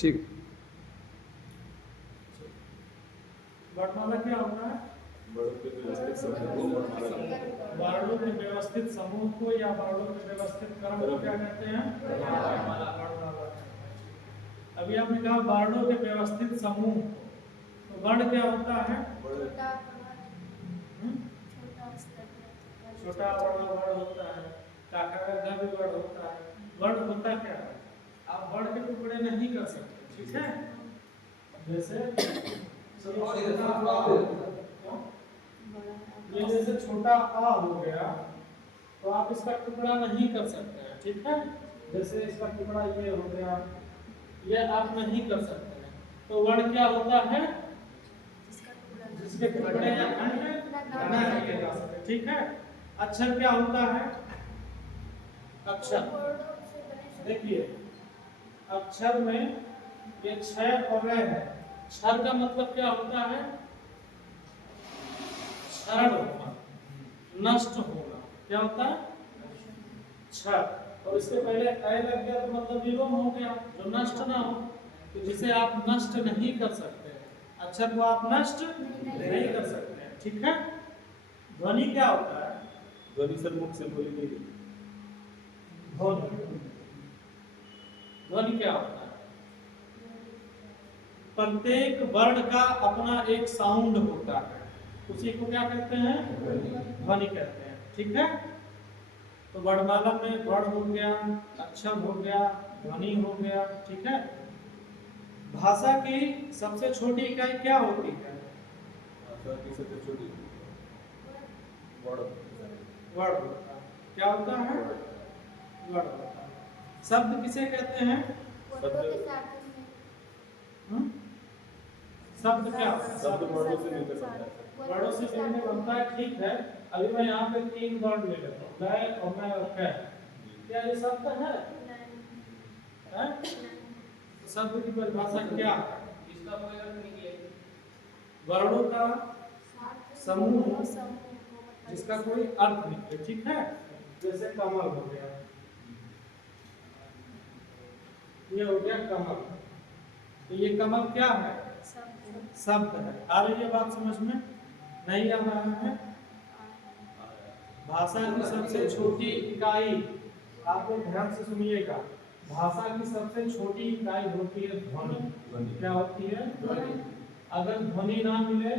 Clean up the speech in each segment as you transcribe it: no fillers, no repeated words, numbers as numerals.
ठीक। वर्णमाला क्या होता है? वर्णों के व्यवस्थित समूह को या वर्णों के व्यवस्थित क्रम को क्या कहते हैं? वर्णमाला कहते हैं। अभी आपने कहा वर्णों के व्यवस्थित समूह, तो वर्ण क्या होता है? छोटा बड़ा वर्ण होता है, काका का भी वर्ण होता है। वर्ण होता क्या है? आप वर्ण के टुकड़े नहीं कर सकते, ठीक है? जैसे ये जैसे छोटा आ हो गया, तो आप इसका टुकड़ा नहीं कर सकते हैं, ठीक है? जैसे इसका टुकड़ा ये हो गया, ये आप नहीं कर सकते हैं। तो वर्ण क्या होता है? जिसके टुकड़े या खंड ना किए जा सके, ठीक है? अक्षर क्या होता है? अक्षर देखिए, अक्षर में ये क्षय और रय है। क्षर का मतलब क्या होता है? क्षरण होना, नष्ट होना। क्या होता है? क्षर। और इसके पहले अय लग गया तो मतलब विलोम हो गया, जो नष्ट ना हो, तो जिसे आप नष्ट नहीं कर सकते, अक्षर को आप नष्ट नहीं कर सकते हैं, ठीक है? ध्वनि क्या होता है? ध्वनि सर मुख से बोली गई। ध्वनि क्या होता है? प्रत्येक वर्ण का अपना एक साउंड होता है, उसी को क्या कहते हैं? ध्वनि कहते हैं, ठीक है? तो वर्णमाला में वर्ण हो गया, अक्षर हो गया, ध्वनि हो गया, ठीक है? भाषा की सबसे छोटी इकाई क्या होती है? भाषा की सबसे छोटी वर्ण होता है। क्या होता है? वर्ण होता है। शब्द किसे कहते हैं? शब्द क्या? शब्द वर्णों से मिलकर बनता है। वर्णों से मिलकर बनता है, ठीक है? अभी मैं यहाँ पे 3 वर्ड ले लेता हूँ, लय और मैं और कै। क्या ये शब्द है? शब्द की परिभाषा क्या है? इसका कोई अर्थ नहीं है। वर्णों का समूह जिसका कोई अर्थ नहीं है, ठीक है? जैसे कमल हो गया, ये हो गया कमल। तो ये कमल क्या है? शब्द है। आ रही है बात समझ में? नहीं आ रहा है? भाषा की सबसे छोटी इकाई, आप लोग ध्यान से सुनिएगा, भाषा की सबसे छोटी इकाई होती है ध्वनि। क्या होती है? ध्वनि। अगर ध्वनि ना मिले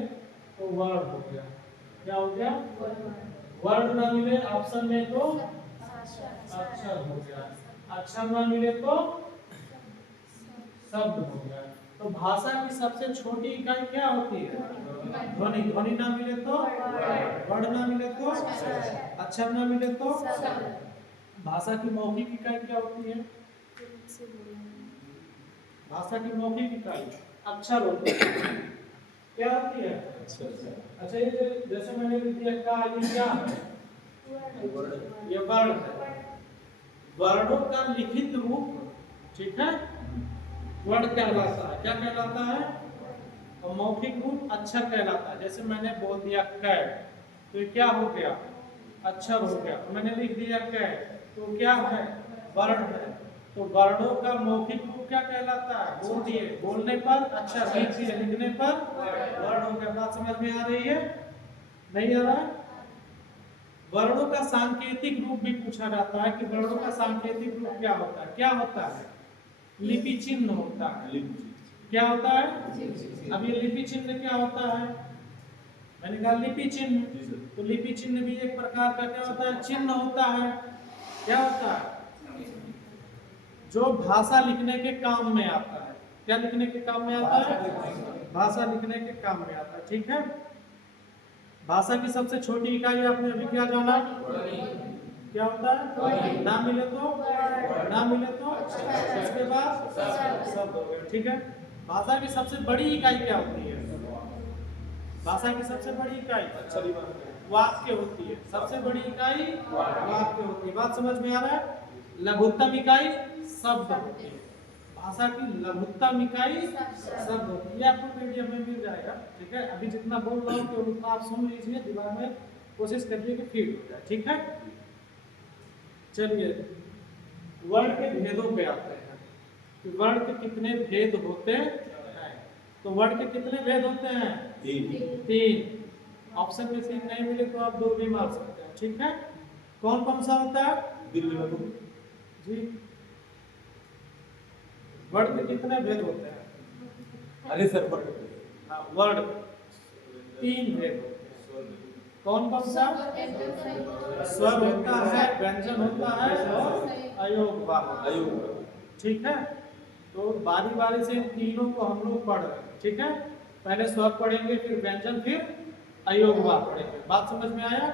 तो वर्ण हो गया। क्या हो गया? वर्ण ना मिले ऑप्शन में तो अक्षर हो गया, अक्षर ना मिले तो शब्द हो गया। तो भाषा की सबसे छोटी इकाई क्या होती है? ध्वनि। ध्वनि ना मिले तो वर्ण, ना मिले तो अक्षर, ना मिले तो। भाषा की मौखिक इकाई क्या होती है? भाषा की मौखिक इकाई अक्षर होती है। क्या होती है? अच्छा, ये जैसे मैंने लिख दिया का, ये क्या है? ये वर्ण है। वर्णों का लिखित रूप, ठीक है, वर्ण कहलाता है। क्या कहलाता है? और मौखिक रूप अक्षर कहलाता है। जैसे मैंने बोल दिया कै, तो क्या हो गया? अक्षर हो गया। मैंने लिख दिया कै, तो क्या है? वर्ण है। तो वर्णों का मौखिक रूप क्या कहलाता है? बोल दिए, बोलने पर अक्षर, लिख दिए, लिखने पर वर्ण हो गया। बात समझ में आ रही है? नहीं आ रहा है? वर्णों का सांकेतिक रूप भी पूछा जाता है कि वर्णों का सांकेतिक रूप क्या होता है? क्या होता है? लिपि चिन्ह होता है। क्या होता है? अब ये लिपि चिन्ह क्या होता है? मैंने कहा लिपि चिन्ह, तो लिपि चिन्ह भी एक प्रकार का क्या होता है? चिन्ह होता है। क्या होता है? जो भाषा लिखने के काम में आता है। क्या लिखने के काम में आता है? भाषा लिखने के काम में आता है, ठीक है? भाषा की सबसे छोटी इकाई आपने अभी क्या जाना? क्या होता है? ना मिले तो, ना मिले तो उसके बाद शब्द हो गया, ठीक है? भाषा की सबसे बड़ी इकाई क्या होती है? भाषा की सबसे बड़ी इकाई वाक्य होती है। सबसे बड़ी इकाई वाक्य होती है। बात समझ में आ रहा है? लघुत्तम इकाई शब्द होती है। भाषा की लघुत्तम इकाई शब्द होती है। ये आपको पीडीएफ में मिल जाएगा, ठीक है? अभी जितना बोल रहा हूँ तो उतना आप सुन लीजिए, दिमाग में कोशिश करिए कि फीड हो जाए, ठीक है? चलिए वर्ण के भेदों पे आते हैं। कि वर्ण के कितने भेद होते हैं। तो वर्ण के कितने भेद होते हैं? 3। ऑप्शन में 3 नहीं मिले तो आप 2 भी मार सकते हैं, ठीक है। कौन कौन सा होता है जी? वर्ण के कितने भेद होते हैं? अरे सर हाँ, वर्ण 3 भेद होते हैं। कौन कौन सा? स्वर होता है, व्यंजन होता है और अयोग, ठीक है। तो बारी बारी से इन तीनों को हम लोग पढ़ रहे हैं, ठीक है। पहले स्वर पढ़ेंगे, फिर व्यंजन, फिर अयोग पढ़ेंगे। बात समझ में आया?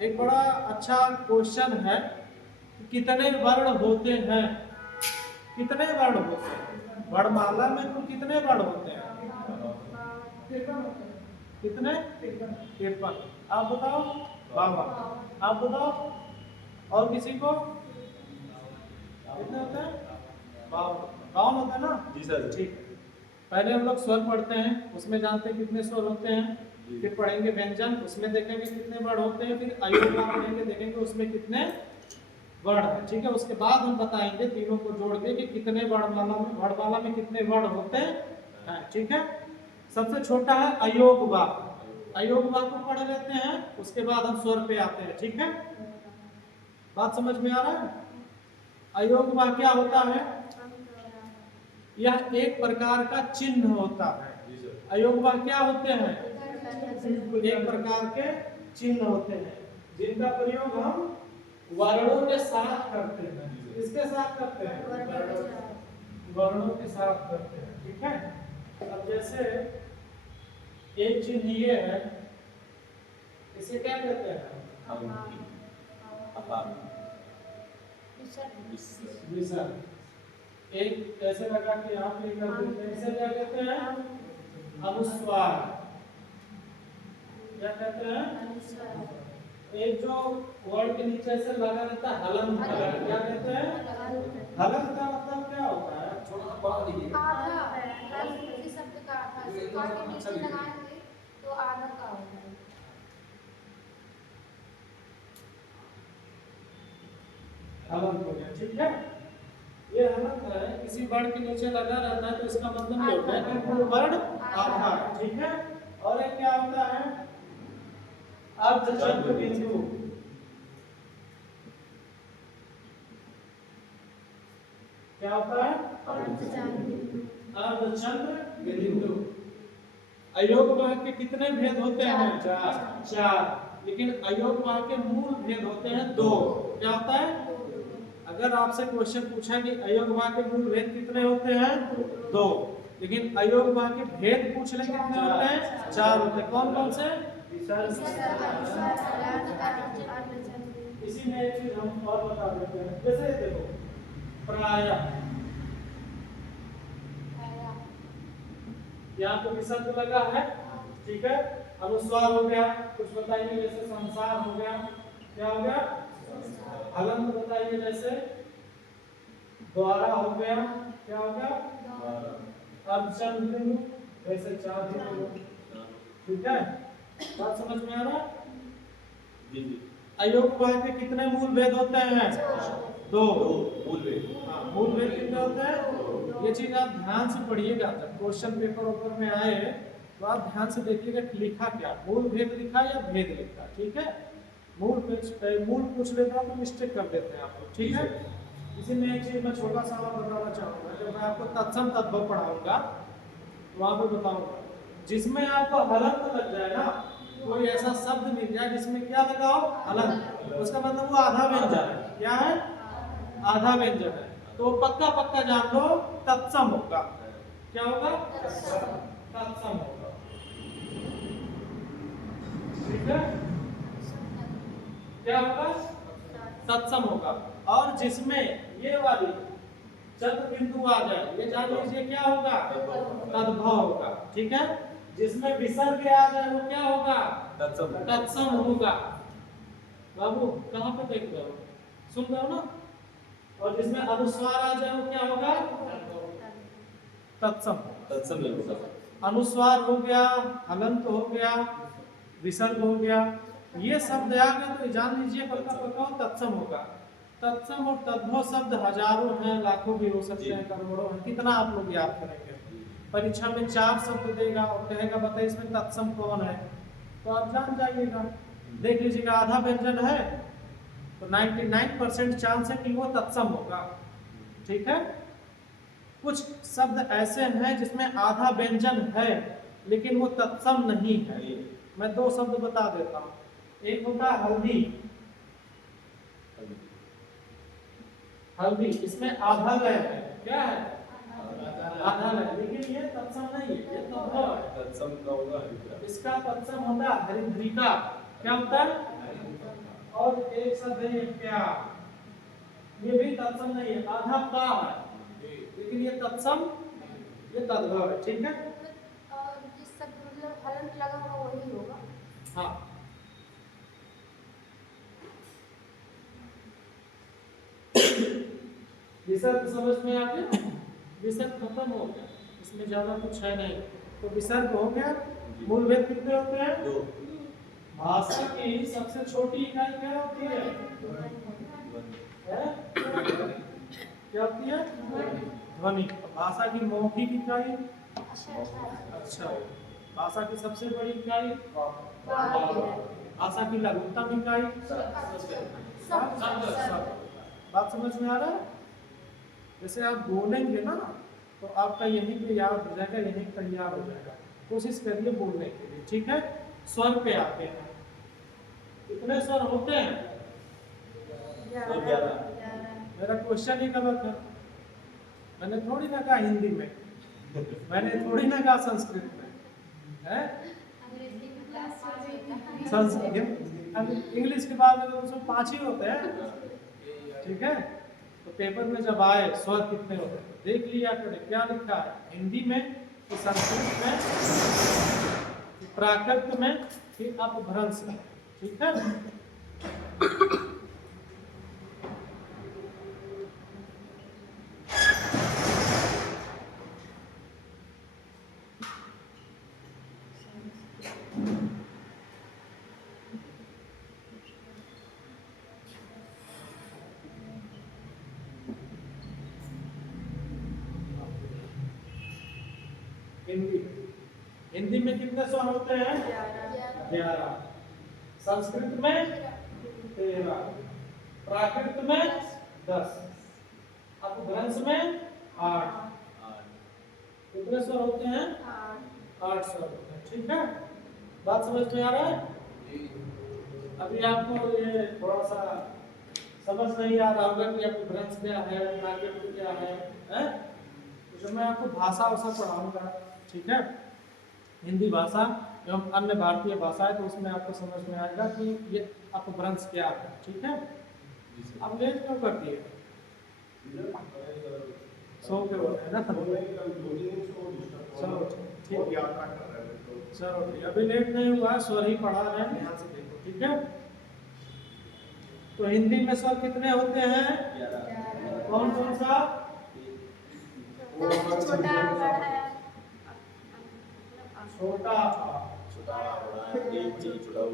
एक बड़ा अच्छा क्वेश्चन है, कितने वर्ण होते हैं? कितने वर्ण होते हैं वर्णमाला में? कुल कितने वर्ण होते हैं? कितने? 53। आप बताओ। 52। आप बताओ। और किसी को? कितने होते हैं? 52 होते हैं ना? जी सर। ठीक है। पहले हम लोग स्वर पढ़ते हैं, उसमें जानते हैं कितने स्वर होते हैं। फिर पढ़ेंगे व्यंजन, उसमें देखेंगे कितने वर्ण होते हैं। फिर अयोग पढ़ेंगे, देखेंगे उसमें कितने वर्ण है, ठीक है। उसके बाद हम बताएंगे तीनों को जोड़ के कि कितने वर्णमाला में कितने वर्ण होते हैं, ठीक है। सबसे छोटा है अयोग वाक्य। अयोग वाक्य को पढ़ लेते हैं, उसके बाद हम स्वर पे आते हैं, ठीक है। बात समझ में आ रहा है? अयोग वाक्य क्या होता है? यह एक प्रकार का चिन्ह होता है। अयोग वाक्य क्या होते हैं? एक प्रकार के चिन्ह होते हैं जिनका प्रयोग हम वर्णों के साथ करते हैं। किसके साथ करते हैं? वर्णों के साथ करते हैं, ठीक है। अब जैसे एक चिन्ह ये है, इसे क्या कहते हैं? विसर्ग। एक ऐसे लगा कि यहाँ पे कर देते हैं, इसे क्या कहते हैं? अनुस्वार। क्या कहते हैं? एक जो वर्ड के नीचे से लगा रहता है हलंत, क्या कहते हैं? हलंत का मतलब क्या होता है? छोटा पकड़ लीजिए। आधा किसी शब्द का आधा का के नीचे लगाएंगे तो आधा का होता है। हलंत हो गया, ठीक है। ये हलंत है, किसी वर्ड के नीचे लगा रहता है तो इसका मतलब ये होता है कि वो वर्ड आधा है, ठीक है। और एक क्या होता है? अर्धचंद्र बिंदु। क्या होता है? अर्धचंद्र बिंदु। अयोग वाक्य के कितने भेद होते हैं? 4। लेकिन अयोग वाक्य के मूल भेद होते हैं 2। क्या होता है? अगर आपसे क्वेश्चन पूछा कि अयोग वाक्य के मूल भेद कितने होते हैं? 2। लेकिन अयोग वाक्य के भेद पूछ ले कितने होते हैं? 4 होते हैं। कौन कौन से? इसी में एक चीज हम और बता देते हैं। जैसे देखो, प्रायः यहाँ पे विसर्ग लगा है, ठीक है। अनुस्वार हो गया, कुछ बताइए। जैसे संसार हो गया, क्या हो गया? हलंत बताइए। जैसे द्वारा हो गया, क्या हो गया? अर्धचंद्र बिंदु। वैसे 4 बिंदु, ठीक है। बात समझ में आ रहा? जी जी। अयोग वाक्य के कितने मूल भेद होते हैं? 2 मूल भेद। हाँ, मूल भेद कितने होते हैं? ये चीज आप ध्यान से पढ़िएगा। जब क्वेश्चन पेपर ऊपर में आए तो आप ध्यान से देखिएगा लिखा क्या, मूल भेद लिखा या भेद लिखा, ठीक है। मूल पूछ लेता तो मिस्टेक कर देते हैं आप लोग, ठीक है। इसी में एक चीज मैं छोटा सा और बताना चाहूंगा। जब मैं आपको तत्सम तद्भव पढ़ाऊंगा तो वहां पे बताऊंगा, जिसमें आपको हलंत लग जाए ना, कोई ऐसा शब्द मिल जाए जिसमें क्या लगा हो? हलंत, उसका मतलब वो आधा व्यंजन है। क्या है? आधा व्यंजन है। तो पक्का पक्का जान लो तत्सम होगा। क्या होगा? तत्सम होगा, ठीक है। क्या होगा? तत्सम होगा। और जिसमें ये वाली चंद्र बिंदु आ जाए, ये जान लीजिए क्या होगा? तद्भव होगा, ठीक है। जिसमें विसर्ग आ जाए वो क्या होगा? तत्सम होगा। बाबू कहाँ पे देख रहे हो? सुन रहे हो ना? और जिसमें अनुस्वार आ जाए वो क्या होगा? तत्सम। तत्सम होगा। अनुस्वार हो गया, हलंत हो गया, विसर्ग हो गया, ये शब्द आ गए तो जान लीजिए पक्का पक्का तत्सम होगा। तत्सम और तद्भव शब्द हजारों हैं, लाखों भी हो सकते हैं, करोड़ों हैं, कितना आप लोग याद करेंगे? परीक्षा में 4 शब्द देगा और कहेगा बताइए इसमें तत्सम कौन है, तो आप जान जाइएगा। देख लीजिएगा आधा व्यंजन है तो 99% चांस है कि वो तत्सम होगा, ठीक है। कुछ शब्द ऐसे हैं जिसमें आधा व्यंजन है लेकिन वो तत्सम नहीं है। मैं 2 शब्द बता देता हूँ। एक होता है हल्दी, हल्दी इसमें आधा लय है, क्या है? आधा लय, लेकिन ये तत्सम नहीं है, ये तद्भव है। तत्सम का होगा हरिद्रा। इसका तत्सम होता है हरिद्रिका, क्या होता है? और एक शब्द है क्या, ये भी तत्सम नहीं है, आधा का है, लेकिन ये तत्सम, ये तद्भव है, ठीक है। जिस शब्द मतलब हलन लगा हुआ वही होगा। हाँ, विसर्ग समझ में आ गया? विसर्ग खत्म हो गया, इसमें ज्यादा कुछ है नहीं। तो विसर्ग हो गया। मूल भेद कितने होते हैं? 2। भाषा की सबसे छोटी इकाई क्या होती है? क्या होती है? ध्वनि। भाषा की मौखिक इकाई? अच्छा। भाषा की सबसे बड़ी इकाई? भाषा की लघुत्तम इकाई? बात समझ में आ रहा है? जैसे आप बोलेंगे ना तो आपका यहीं पे याद हो जाएगा, यहीं तैयार हो जाएगा। कोशिश करिए बोलने के लिए, ठीक है। स्वर पे आते हैं। कितने स्वर होते हैं? 11। मेरा क्वेश्चन ही गलत है। मैंने थोड़ी ना कहा हिंदी में, मैंने थोड़ी ना कहा संस्कृत में, है? संस्कृत इंग्लिश के बाद में तो उसमें 5 ही होते हैं, ठीक है। तो पेपर में जब आए स्वर कितने होते हैं देख लिया करें। क्या लिखा है हिंदी में, कि संस्कृत में, कि प्राकृत में, कि अपभ्रंश में, ठीक है। हिंदी, हिंदी में कितने स्वर होते हैं? 11। संस्कृत में 13, प्राकृत में 10, अपभ्रंश में 8। कितने स्वर होते हैं? 8 स्वर होते हैं, ठीक है। बात समझ में आ रहा है? अभी आपको ये थोड़ा सा समझ नहीं आ रहा होगा कि अपभ्रंश क्या है, प्राकृत क्या है, हैं? तो मैं आपको भाषा पढ़ाऊंगा, ठीक है। हिंदी भाषा एवं अन्य भारतीय भाषाएं, तो उसमें आपको समझ में आएगा कि ये अपभ्रंश क्या है, ठीक है। अब लेट क्यों करती है? सो के बोल रहे हैं ना, चलो ठीक, चलो ठीक, अभी लेट नहीं हुआ, स्वर ही पढ़ा रहे हैं, ध्यान से देखो, ठीक है। तो हिंदी में स्वर कितने होते हैं? 11। कौन कौन सा? छोटा छोटा,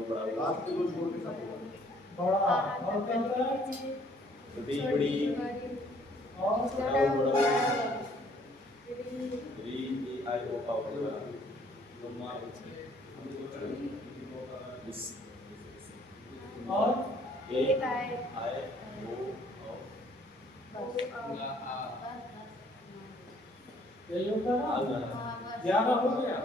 बड़ा, और क्या होता है? बड़ी, और एक आए यही होता है ना। 11 हो गया।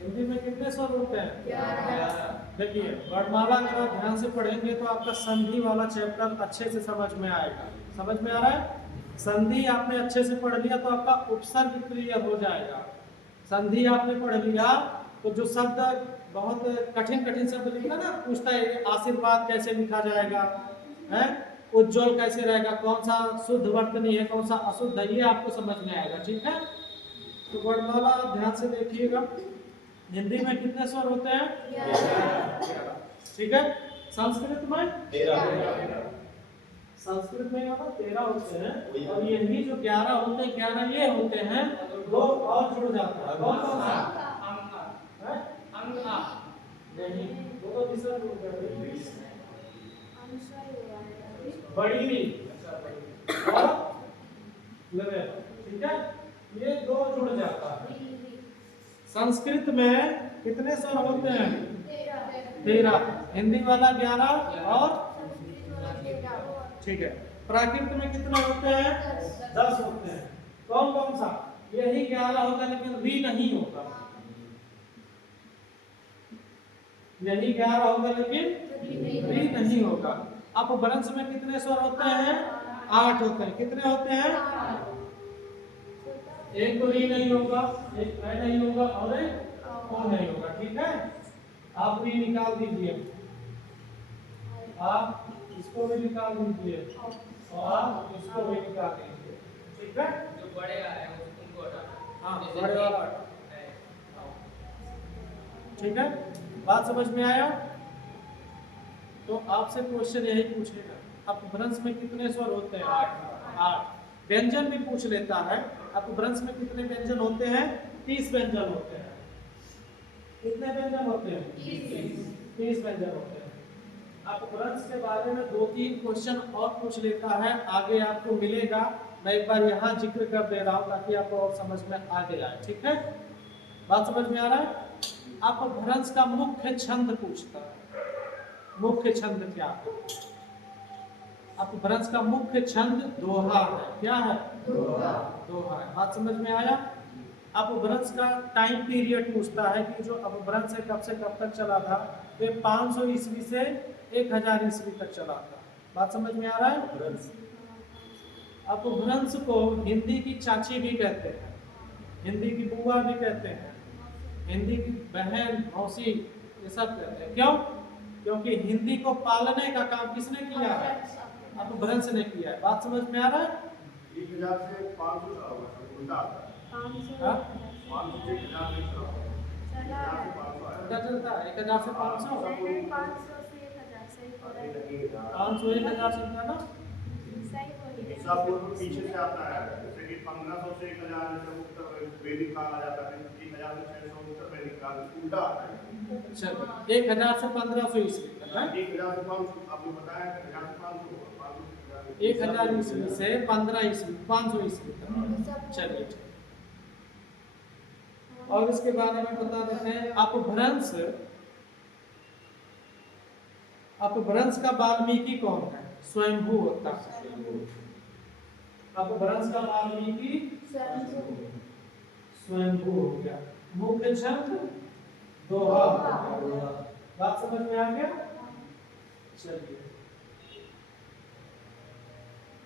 हिंदी में कितने स्वर होते हैं? 11। देखिए वर्णमाला अगर आप ध्यान से पढ़ेंगे तो आपका संधि वाला चैप्टर अच्छे से समझ में आएगा। समझ में आ रहा है? संधि आपने अच्छे से पढ़ लिया तो आपका उपसर्ग क्लियर हो जाएगा। संधि आपने पढ़ लिया तो जो शब्द बहुत कठिन कठिन शब्द लिखा ना, पूछता है आशीर्वाद कैसे लिखा जाएगा, है उज्जवल कैसे रहेगा, कौन सा शुद्ध वर्तनी है, कौन सा अशुद्ध है, ये आपको समझ में आएगा, ठीक है। तो वर्णमाला ध्यान से देखिएगा। हिंदी में कितने स्वर होते हैं? 11, ठीक है। संस्कृत में 13। संस्कृत में 13 होते हैं, और यही जो 11 होते हैं, 11 ये होते हैं, 2 और जुड़ जाता है। कौन कौन सा? अंगा नहीं, वो तो विसर्ग हो गया। बड़ी और लवे, ठीक है, ये दो जुड़ जाता है। संस्कृत में कितने स्वर होते हैं? 13। हिंदी वाला 11 और ठीक है। प्राकृत में कितने होते हैं? 10 होते हैं। कौन कौन सा? यही 11 होगा लेकिन री नहीं होगा, यही 11 होगा लेकिन री नहीं होगा। अपभ्रंश में कितने स्वर होते हैं? 8 होते हैं। कितने होते हैं? एक तो री नहीं होगा, एक ऐ नहीं होगा और एक ओ नहीं होगा, ठीक है। आप री निकाल दीजिए, आप इसको भी निकाल दीजिए और आप इसको भी निकाल दीजिए, ठीक है। जो बड़े आ रहे हैं उनको हटाना। हाँ, बड़े वाला, ठीक है। बात समझ में आया? तो आपसे क्वेश्चन यही पूछेगा, अपभ्रंश में कितने स्वर होते हैं? 8। व्यंजन भी पूछ लेता है, अपभ्रंश में कितने व्यंजन होते हैं? 30 व्यंजन होते हैं। कितने व्यंजन होते हैं? 30 व्यंजन होते हैं। अपभ्रंश के बारे में 2-3 क्वेश्चन और पूछ लेता है, आगे आपको मिलेगा। मैं एक बार यहाँ जिक्र कर दे रहा हूँ ताकि आपको और समझ में आगे आए, ठीक है। बात समझ में आ रहा है? अपभ्रंश का मुख्य छंद पूछता है, मुख्य छंद क्या है? अपभ्रंश का मुख्य छंद दोहा है। क्या है? दोहा है। बात समझ में आया? अपभ्रंश का टाइम पीरियड पूछता है कि जो अपभ्रंश है कब से कब तक चला था, तो 500 ईस्वी से 1000 ईस्वी तक चला था। बात समझ में आ रहा है? अपभ्रंश को हिंदी की चाची भी कहते हैं, हिंदी की बुआ भी कहते हैं, हिंदी की बहन, मौसी, ये सब कहते हैं। क्यों? क्योंकि हिंदी को पालने का काम किसने किया है? अपभ्रंश ने किया है। बात समझ में आ रहा है? 1000 से 500 का होगा, उल्टा आता है। 500 से 1000 नहीं चला होगा। 1000 से 500 आया। उल्टा चलता है। 1000 से 500, 500 1000 चलता है ना। ईसापुर पीछे से आता है, जैसे कि 1500 से 1000 जैसे उत्तर वैदिक काल आ जाता है, 1000 से 600 उत्तर वैदिक काल, उल्टा आता है। चलिए, 1000 से 1500 ईस्वी तक है। 1000 से 500 आपने बताया, 1000 से 500 1000 ईस्वी से 15 ईस्वी 500 ईस्वी तक। चलिए, और इसके बारे में बता देते हैं। अपभ्रंश, अपभ्रंश का वाल्मीकि कौन है? स्वयंभू होता है। अपभ्रंश का वाल्मीकि स्वयंभू हो गया। मुख्य छंद दोहा। बात समझ में आ गया? चलिए,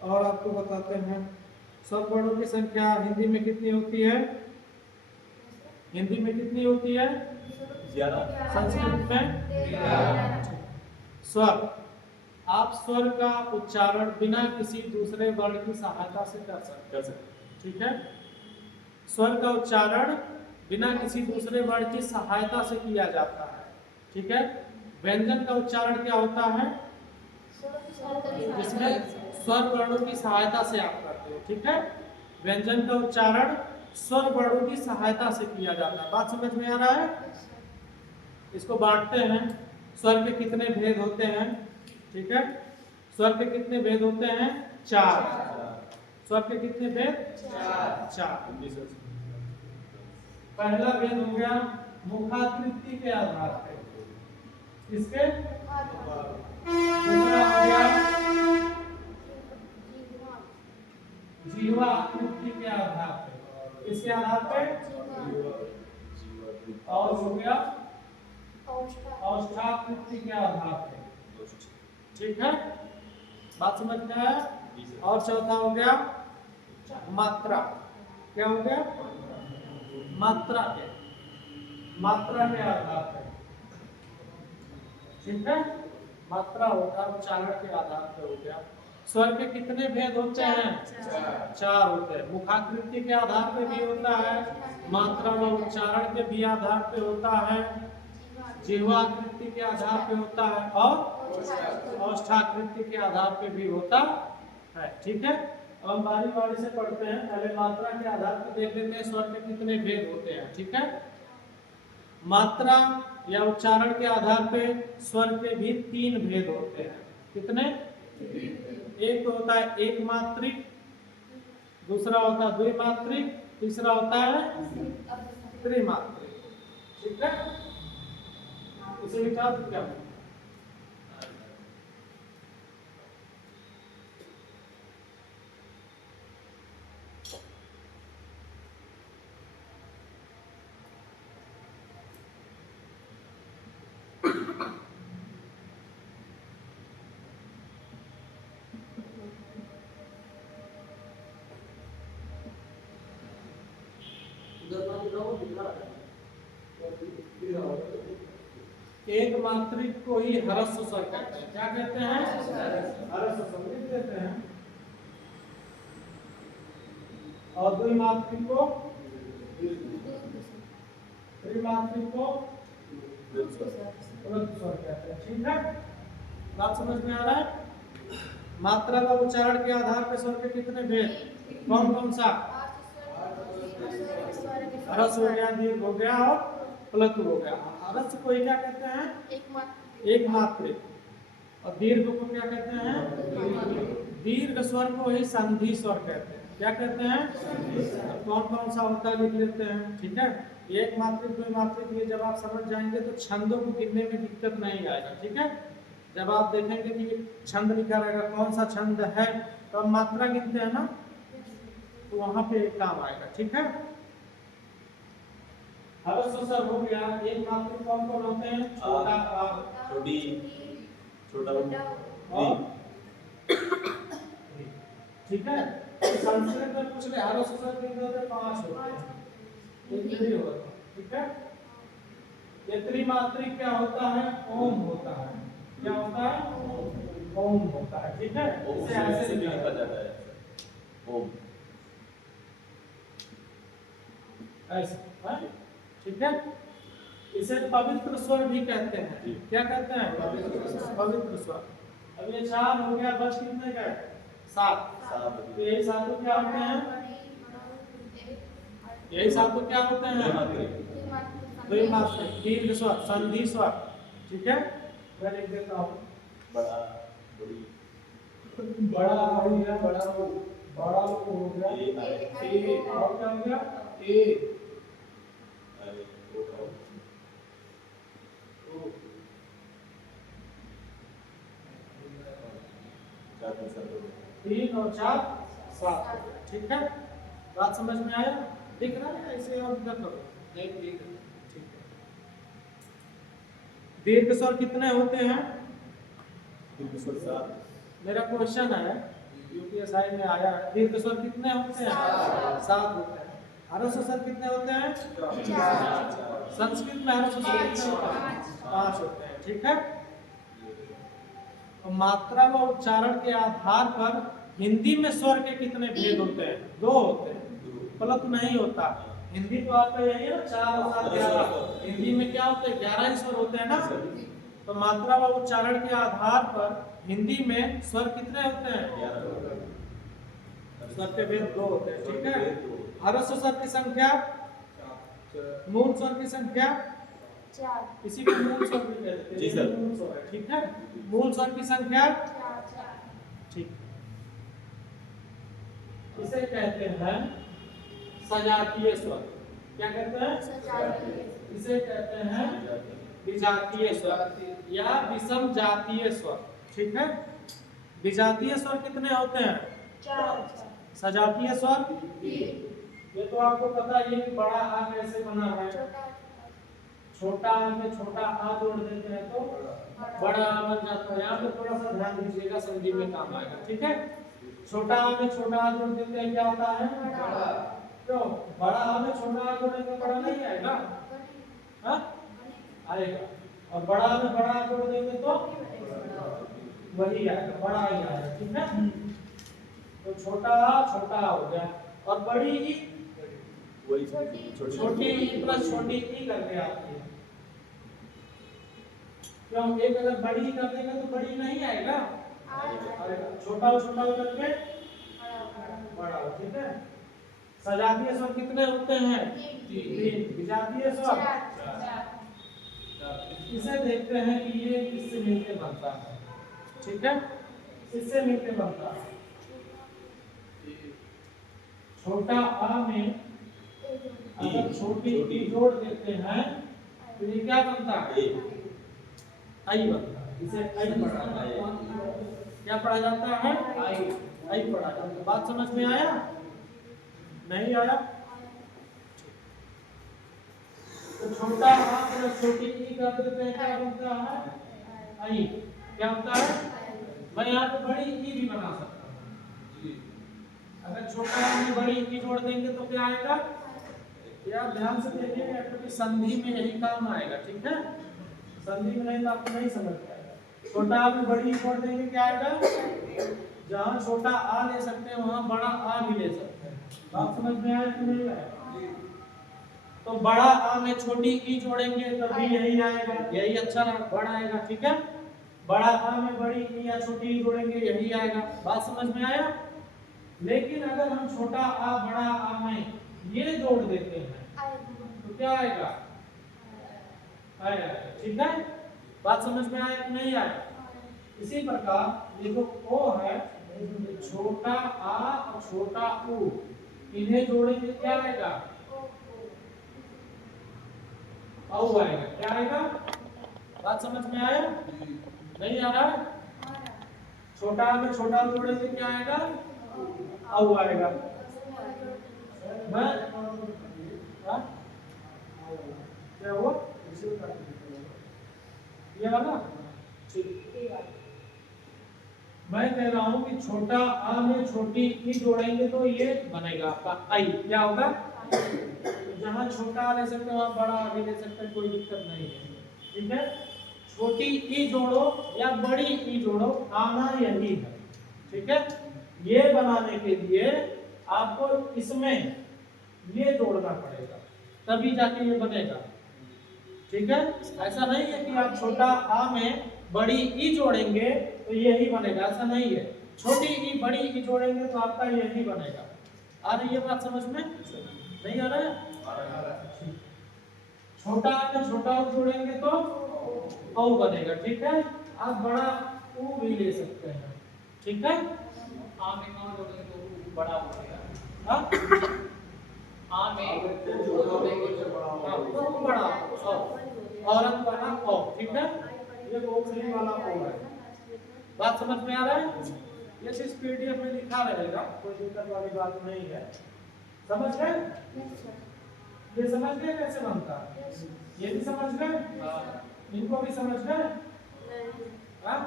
और आपको बताते हैं सब वर्णों की संख्या हिंदी में कितनी होती है? हिंदी में कितनी होती है? 11। संस्कृत में स्वर। आप स्वर का उच्चारण बिना किसी दूसरे वर्ण की सहायता से कर सकते हैं, ठीक है। स्वर का उच्चारण बिना किसी दूसरे वर्ण की सहायता से किया जाता है, ठीक है। व्यंजन का उच्चारण क्या होता है? जिसमें स्वर वर्णों की सहायता से आप करते हो, ठीक है। व्यंजन का उच्चारण स्वर वर्णों की सहायता से किया जाता है। बात समझ में आ रहा है? इसको बांटते हैं। स्वर के कितने भेद होते हैं? ठीक है, स्वर के कितने भेद होते हैं? 4। स्वर के कितने भेद? 4। पहला भेद हो गया मुखाकृति के आधार पे, इसके दूसरा हो गया जीवा आकृति के आधार पे, इसके आधार पे, और हो गया औष्ठाकृति के आधार पे, ठीक है। बात समझ में आया? और चौथा हो गया मात्रा। क्या हो गया? मात्रा के आधार पे, ठीक है। मात्रा होता है उच्चारण के आधार पे हो गया। स्वर के कितने भेद होते हैं? 4 होते हैं। मुखाकृति के आधार पे भी होता है, मात्रा व उच्चारण के भी आधार पे होता है, जिह्वाकृति के आधार पे होता है, और औष्ठाकृति के आधार पे भी होता है, ठीक है। अब हम बारी बारी से पढ़ते हैं। पहले मात्रा के आधार पे देख लेते हैं स्वर के कितने भेद होते हैं, ठीक है। मात्रा या उच्चारण के आधार पे स्वर के भी 3 भेद होते हैं। कितने? एक तो होता है एक मात्रिक, दूसरा होता है द्विमात्रिक, तीसरा होता है त्रिमात्रिक। ठीक है, इसे विचार क्या एक मात्रिक को ही ह्रस्व स्वर कहते हैं। क्या कहते हैं? ह्रस्व स्वर लिख देते हैं। और द्विमात्रिक को, त्रिमात्रिक को ह्रस्व स्वर कहते हैं। ठीक है, बात समझ में आ रहा है? मात्रा का उच्चारण के आधार पर स्वर के कितने भेद? कौन कौन सा? ह्रस्व हो गया, दीर्घ हो गया और प्लतु हो गया। ह्रस्व को क्या कहते हैं? एक मात्रिक। और दीर्घ को क्या कहते हैं? दीर्घ स्वर को ही संधि स्वर कहते हैं। क्या कहते हैं? कौन कौन सा होता है लिख लेते हैं। ठीक है, एक मात्रिक द्विमात्रिक ये जब आप समझ जाएंगे तो छंदों को गिनने में दिक्कत नहीं आएगा। ठीक है, जब आप देखेंगे कि छंद लिखा रहेगा कौन सा छंद है तो हम मात्रा गिनते हैं ना, तो वहां पे एक काम आएगा। ठीक है, ह्रस्व स्वर हो गया। एक मात्रिक कौन कौन होते हैं? छोटा आ, छोटी, छोटा और ठीक है, संस्कृत में पूछ ले ह्रस्व स्वर कितने होते हैं? 5 होते हैं। ये नहीं होता। ठीक है, ये त्रिमात्रिक क्या होता है? ओम होता है। क्या होता है? ओम होता है। ठीक है, ओम इसे से ऐसे भी लिखा लिखा जाता जाता है ओम, ऐसे है। ठीक है, इसे पवित्र स्वर भी कहते हैं। क्या कहते हैं? पवित्र स्वर। अब ये 4 हो गया, बच कितने गए? 7। तो यही 7 क्या होते हैं? यही 7 क्या होते हैं? द्विमात्रिक, दीर्घ स्वर, संधि स्वर। ठीक है, मैं लिख देता हूँ। बड़ा, बड़ी, बड़ा बड़ी है, बड़ा हो गया ए, और क्या हो गया? ए, तीन और 4 7। ठीक है, बात समझ में आया? दिख रहा है? ऐसे और इधर करो। नहीं दिख रहा। ठीक है, दीर्घ स्वर कितने होते हैं? मेरा क्वेश्चन है, यूपीएसआई में आया है, दीर्घ स्वर कितने होते हैं? 7 होते हैं। ह्रस्व स्वर कितने होते हैं? 4। संस्कृत में ह्रस्व स्वर कितने होते हैं? 5 होते हैं। ठीक है, तो मात्रा व उच्चारण के आधार पर हिंदी में स्वर के कितने भेद होते हैं? 2 होते हैं। प्लतु नहीं होता। हिंदी तो आपका यही है 4 और 7 11। हिंदी में क्या होते हैं? 11 ही स्वर होते हैं ना। तो मात्रा व उच्चारण के आधार पर हिंदी में स्वर कितने होते हैं? स्वर के भेद 2 होते हैं। ठीक है, ह्रस्व स्वर की संख्या, मूल स्वर की संख्या 4। इसी को मूल स्वर भी कहते हैं। जी सर। मूल स्वर है। ठीक है, मूल स्वर की संख्या 4। ठीक, इसे कहते हैं सजातीय स्वर। क्या कहते हैं? सजातीय। इसे कहते हैं विजातीय स्वर या विषम जातीय स्वर। ठीक है, विजातीय स्वर कितने होते हैं? 4। सजातीय स्वर, ये तो आपको पता है, ये बड़ा आ कैसे बना है? छोटा आ में छोटा आ जोड़ देते हैं तो बड़ा आ बन जाता है। यहाँ पे थोड़ा सा ध्यान दीजिएगा, संधि में काम आएगा। ठीक है, छोटा आ में छोटा आ जोड़ देते हैं, क्या होता है? बड़ा। क्यों? बड़ा आ में छोटा आ जोड़ने में बड़ा नहीं आएगा? हाँ, आएगा। और बड़ा आ में बड़ा आ जोड़ देंगे तो वही आएगा, बड़ा ही आएगा। ठीक है, तो छोटा आ हो गया और बड़ी ई, छोटी ई प्लस छोटी ई करके आती है। क्यों? एक अगर बड़ी कर देंगे तो बड़ी नहीं आएगा, छोटा करके बड़ा। ठीक है, सजातीय स्वर कितने होते हैं? 3। विजातीय स्वर, इसे देखते हैं कि ये किससे मिलके बनता है। ठीक है, इससे मिलके बनता है। छोटा आ में अगर छोटी ई जोड़ देते हैं तो ये क्या बनता है? आई बनता है। इसे आई पढ़ा जाता है। क्या पढ़ा जाता है? आई पढ़ा जाता है। बात समझ में आया? नहीं आया? तो छोटा आ प्लस छोटी ई कर देते हैं, क्या बनता है? आई। क्या होता है? मैं यहाँ पे बड़ी ई भी बना सकता हूँ। अगर छोटा आ में बड़ी ई जोड़ देंगे तो क्या आएगा? यार ध्यान से देखिएगा, क्योंकि संधि में यही काम आएगा। ठीक है, संधि में नहीं तो आपको नहीं समझ पाएगा। छोटा आ में बड़ी ई जोड़ देंगे, क्या आएगा? जहाँ छोटा आ ले सकते हैं वहाँ बड़ा आ भी ले सकते हैं। बात समझ में आया कि नहीं आया? तो बड़ा आ में छोटी ई जोड़ेंगे तब भी यही आएगा, यही अच्छा बड़ा आएगा। ठीक है, बड़ा आ में बड़ी ई या छोटी ई जोड़ेंगे यही आएगा। बात समझ में आया? लेकिन अगर हम छोटा आ बड़ा आ में ये जोड़ देते हैं तो क्या आएगा? आएगा। ठीक है, बात समझ में आया कि नहीं आया? इसी प्रकार ये जो ओ है, छोटा आ और छोटा ऊ, इन्हें जोड़ेंगे क्या आएगा? औ आएगा। क्या आएगा? बात समझ में आया? नहीं आ रहा? छोटा आ में छोटा ऊ जोड़ेंगे क्या आएगा? औ आएगा। क्या हुआ? ये वाला? मैं कह रहा हूं कि छोटा आ में छोटी ई जोड़ेंगे तो ये बनेगा आपका आई। क्या होगा? जहां छोटा आ ले सकते हैं वहां बड़ा आ भी ले सकते हैं, कोई दिक्कत नहीं है। ठीक है, छोटी ई जोड़ो या बड़ी ई जोड़ो, आना यही है। ठीक है, ये बनाने के लिए आपको इसमें ये जोड़ना पड़ेगा, तभी जाके ये बनेगा। ठीक है, ऐसा नहीं है कि आप छोटा आ में बड़ी ई जोड़ेंगे तो यही बनेगा, ऐसा नहीं है। छोटी ई बड़ी ई जोड़ेंगे तो आपका यही बनेगा। आ रही है बात समझ में? नहीं आ रहा है? छोटा आ में छोटा ऊ जोड़ेंगे तो औ बनेगा। ठीक है, आप बड़ा ऊ भी ले सकते हैं। ठीक है, आ में कौन जोड़ेंगे तो बड़ा हो जाएगा। हाँ आ में वो जोड़ेंगे तो बड़ा औरत वाला ओ। ठीक है, ये गोखली वाला ओ है। बात समझ में आ रहा है? ये इस पीडीएफ में लिखा रहेगा, कोई दिक्कत वाली बात नहीं है। समझ गए? ये समझ गए कैसे बनता है? ये भी समझ गए? इनको भी समझ गए? हाँ,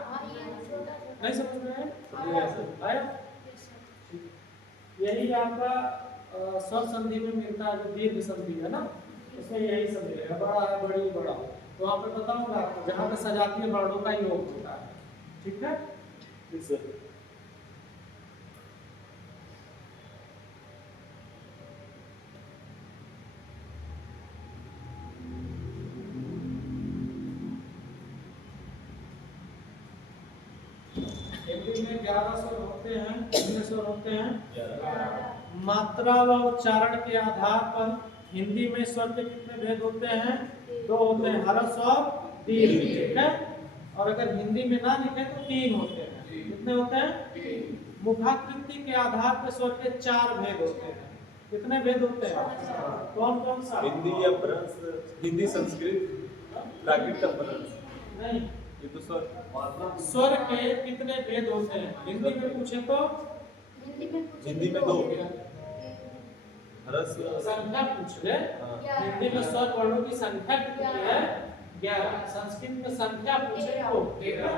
नहीं समझ में आया? यही आपका स्वर संधि में मिलता है, जो दीर्घ संधि है ना, उसमें यही सब मिलेगा। बड़ा है, बड़ी, बड़ा। तो वहाँ पे बताऊंगा आपको, जहाँ पे सजातीय वर्णों का योग होता है। ठीक है, हिंदी में 11 स्वर होते हैं। कितने स्वर होते हैं? मात्रा व उच्चारण के आधार पर हिंदी में स्वर के कितने भेद होते हैं? 2 होते हैं, ह्रस्व और दीर्घ। ठीक है, और अगर हिंदी में ना लिखे तो 3 होते हैं। कितने होते हैं? मुखाकृति के आधार पर स्वर के 4 भेद होते हैं। कितने भेद होते हैं? कौन कौन सा? हिंदी या अपभ्रंश, हिंदी संस्कृत, प्राकृत अपभ्रंश। नहीं, ये तो स्वर स्वर के कितने भेद होते हैं? हिंदी में पूछे तो हिंदी में 2 ह्रस्व संख्या पूछ ले। हिंदी में स्वर वर्णों की संख्या कितनी है? 11। संस्कृत में संख्या पूछे तो 13।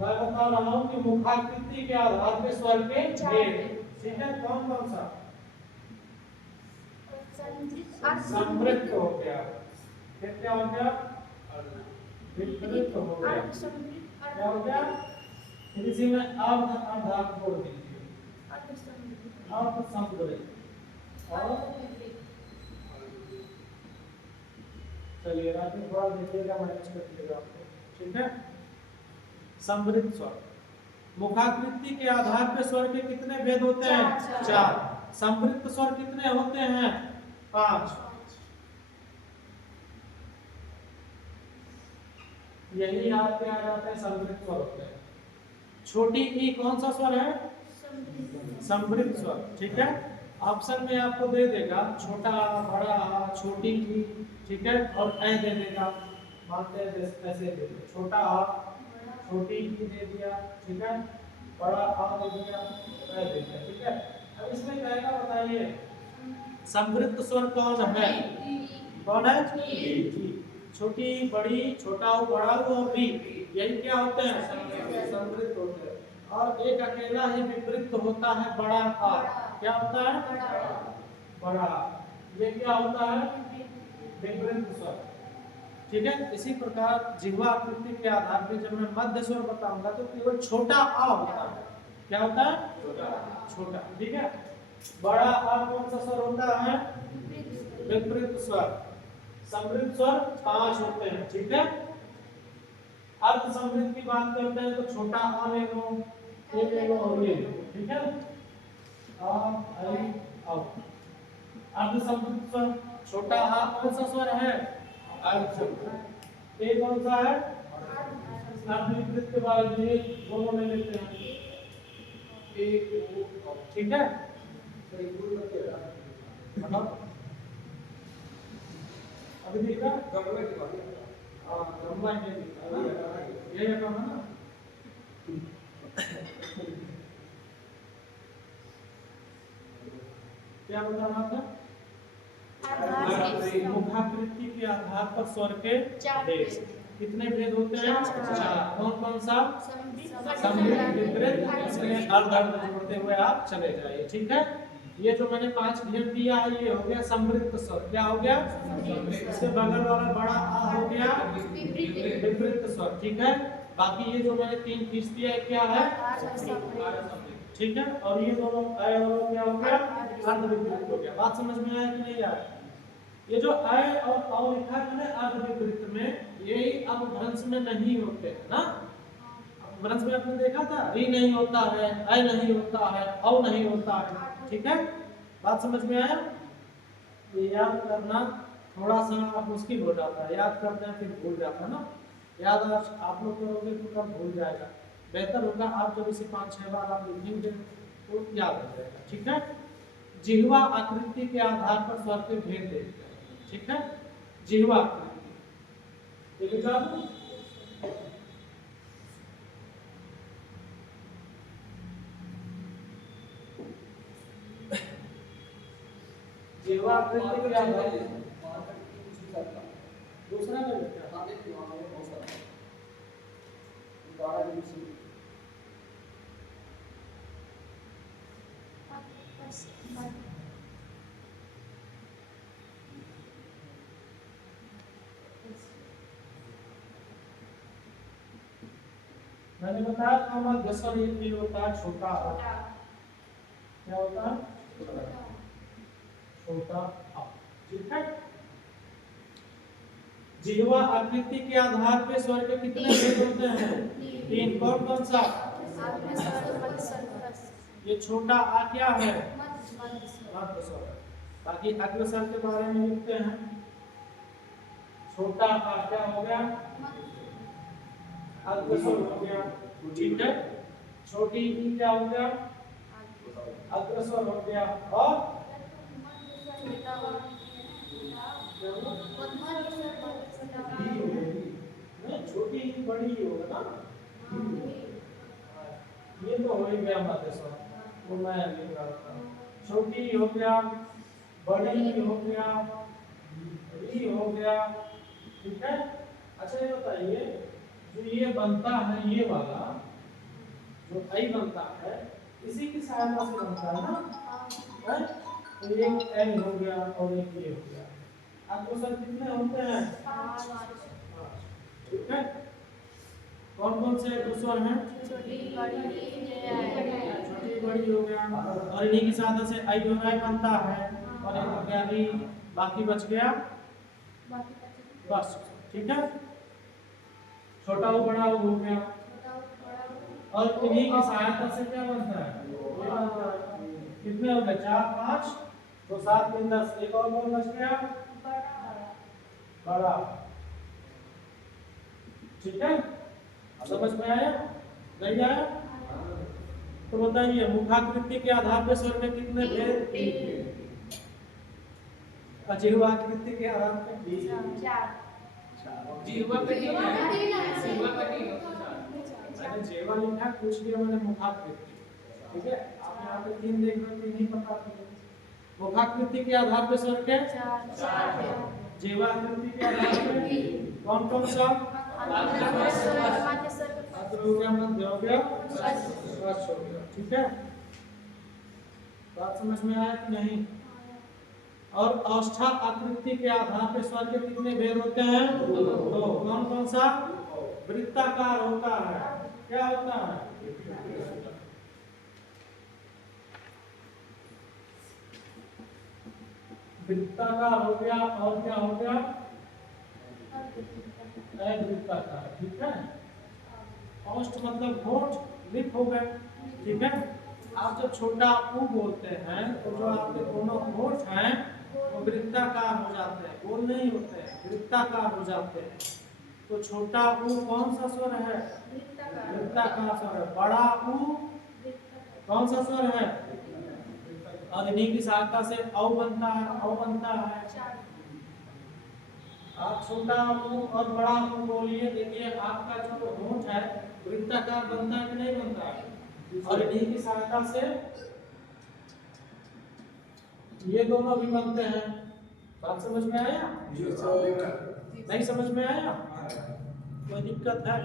मैं बता रहा हूँ कि मुखाकृति के आधार पे स्वर के भेद। ठीक है, कौन कौन सा? समृद्ध हो गया, फिर क्या हो गया? विपरीत हो गया, क्या हो गया? इसी में अर्ध अर्धार्थ जोड़ दीजिए, अर्ध समृद्ध। और चलिए रात थोड़ा देखिएगा, मैनेज कर लीजिएगा आपको। ठीक है, समृद्ध स्वर। मुखाकृति के आधार पर स्वर के कितने भेद होते हैं? 4। समृद्ध स्वर कितने होते हैं? 5। यही आपके आ जाते हैं समृद्ध स्वर होते हैं। छोटी ई कौन सा स्वर है? समृद्ध स्वर। ठीक है, ऑप्शन में आपको दे देगा छोटा आ, बड़ा आ, छोटी ई, ठीक है, और ऐ दे देगा। मानते हैं ऐसे दे दिया, छोटा आ, छोटी ई दे दिया, ठीक है, बड़ा आ दे दिया, ऐ दे दिया, ठीक है। अब इसमें क्या है बताइए, समृद्ध स्वर कौन है? कौन है? ई। छोटी, बड़ी, छोटा ऊ, बड़ा ऊ और री, यही क्या होते हैं? समृद्ध होते हैं। और एक अकेला ही विपरीत होता है बड़ा आ। क्या होता है? बड़ा। ये क्या होता है? विपरीत स्वर। ठीक है, इसी प्रकार जिह्वा आकृति के आधार पर जब मैं मध्य स्वर बताऊंगा तो केवल छोटा आ होता है। क्या होता है? छोटा। ठीक है, बड़ा आ कौन सा स्वर होता है? विपरीत स्वर। समृद्ध स्वर 5 होते हैं। ठीक है, अर्ध समृद्ध की बात करते हैं तो छोटा आ ले लो, ये ले लो और ये ले लो। ठीक है, आ, आई, आओ। अर्ध समृद्ध स्वर छोटा आ कौन सा स्वर है? अर्ध समृद्ध। ये कौन सा है? अर्ध विपरीत के बाद ये दोनों ले लेते हैं, एक, ठीक है। अभी दिख रहा है? हाँ, गमला ये दिख रहा है ना, ये काम है ना। क्या बता रहा था? मुखाकृति के आधार पर स्वर के भेद। कितने भेद होते हैं? 4। कौन कौन सा? समृद्ध, विपरीत, इसमें अर्ध अर्ध जोड़ते हुए आप चले जाइए। ठीक है, ये जो मैंने 5 भेद दिया है ये हो गया समृद्ध स्वर। क्या हो गया? इसके बगल वाला बड़ा आ हो गया विपरीत स्वर। ठीक है, बाकी ये जो मैंने 3 खींच दिया है क्या है? ठीक है, और ये दोनों आए और क्या हो गया? अर्ध विपरीत हो गया। बात समझ में आया कि नहीं आया? ये जो आय और औ लिखा है मैंने अर्ध विपरीत में, यही अपभ्रंश में नहीं होते हैं ना। अपभ्रंश में आपने देखा था री नहीं होता है, आय नहीं होता है, औ नहीं होता है। ठीक है, बात समझ में आया? ये याद करना थोड़ा सा मुश्किल हो जाता है, याद करते हैं फिर भूल जाता है ना। याद आप लोग करोगे तो कब भूल जाएगा। बेहतर होगा आप जब इसे 5-6 बार आप लिखेंगे तो याद हो जाएगा। ठीक है, जिह्वा आकृति के आधार पर स्वर के भेद देखते हैं। ठीक है, जिह्वा आकृति ये लिखा दूं? जिह्वा आकृति के आधार दूसरा में मैंने बताया था मध्य स्वर ये होता है छोटा आ। क्या होता है? छोटा आ। ठीक है, जिह्वा आकृति के आधार पे स्वर के कितने भेद होते हैं? 3। कौन कौन सा? ये छोटा आ क्या है? मध्य स्वर। बाकी अग्र स्वर के बारे में लिखते हैं। छोटा आ क्या हो गया? अग्र स्वर हो गया। ठीक है, छोटी ई क्या हो गया? अग्र स्वर हो गया। और छोटी ही बड़ी होगा ना, ये तो हो ही गया मध्य स्वर, वो मैं लिख रहा था। छोटी हो गया, बड़ी हो गया, री हो गया। ठीक है, अच्छा ये बताइए जो ये बनता है ये वाला जो आई बनता है इसी की सहायता से बनता है ना, तो एक एल हो गया और एक ये हो गया। आपको सर कितने होते हैं? 5। ठीक है, कौन कौन से स्वर हैं? छोटी बड़ी हो गया, और इन्हीं की सहायता से आई और आई बनता है, और एक हो गया री, बाकी बच गया बस। ठीक है, छोटा हो बड़ा हो गया, और इन्हीं की सहायता से क्या बनता है? ये बनता है। कितने हो गए? 4, 5, 2, 7, 3, 10। एक और कौन बच गया? बड़ा। ठीक है, समझ में आया? नहीं आया? तो बताइए मुखाकृति के आधार पे स्वर के कितने भेद? जिह्वाकृति के आधार पे चार। जीवा पे नहीं है, जीवा पे नहीं है। मैंने जेवा लिखा पूछ लिया मैंने मुखाकृति, ठीक है। आप यहाँ पे 3 देख रहे हो, नहीं पता आपको। मुखाकृति के आधार पे स्वर के चार। जीवाकृति के आधार पे कौन कौन सा? अग्र हो गया, मध्य हो गया, श्वास हो गया, ठीक है। बात समझ में आया कि नहीं? और औष्ठा आकृति के आधार पे स्वर के कितने भेद होते हैं? 2। कौन कौन सा? वृत्ताकार होता है। क्या होता है? वृत्ताकार हो गया, और क्या हो गया? अवृत्ताकार, ठीक है। औष्ठ मतलब होठ, लिप हो गए, ठीक है। आप जब छोटा ऊ बोलते हैं तो जो आपके दोनों होठ हैं वो वृत्ताकार हो जाते हैं, गोल नहीं होते हैं, वृत्ताकार हो जाते हैं। तो छोटा ऊ कौन सा स्वर है? वृत्ताकार स्वर है। बड़ा ऊ कौन सा स्वर है? और इन्हीं की सहायता से औ बनता है, औ बनता है। आप छोटा ऊ और बड़ा ऊ बोलिए, देखिए आपका जो होठ है वृत्ताकार बनता है कि नहीं बनता है? और इन्हीं की सहायता से ये दोनों भी बनते हैं। बात समझ में आया? नहीं समझ में आया? कोई दिक्कत है?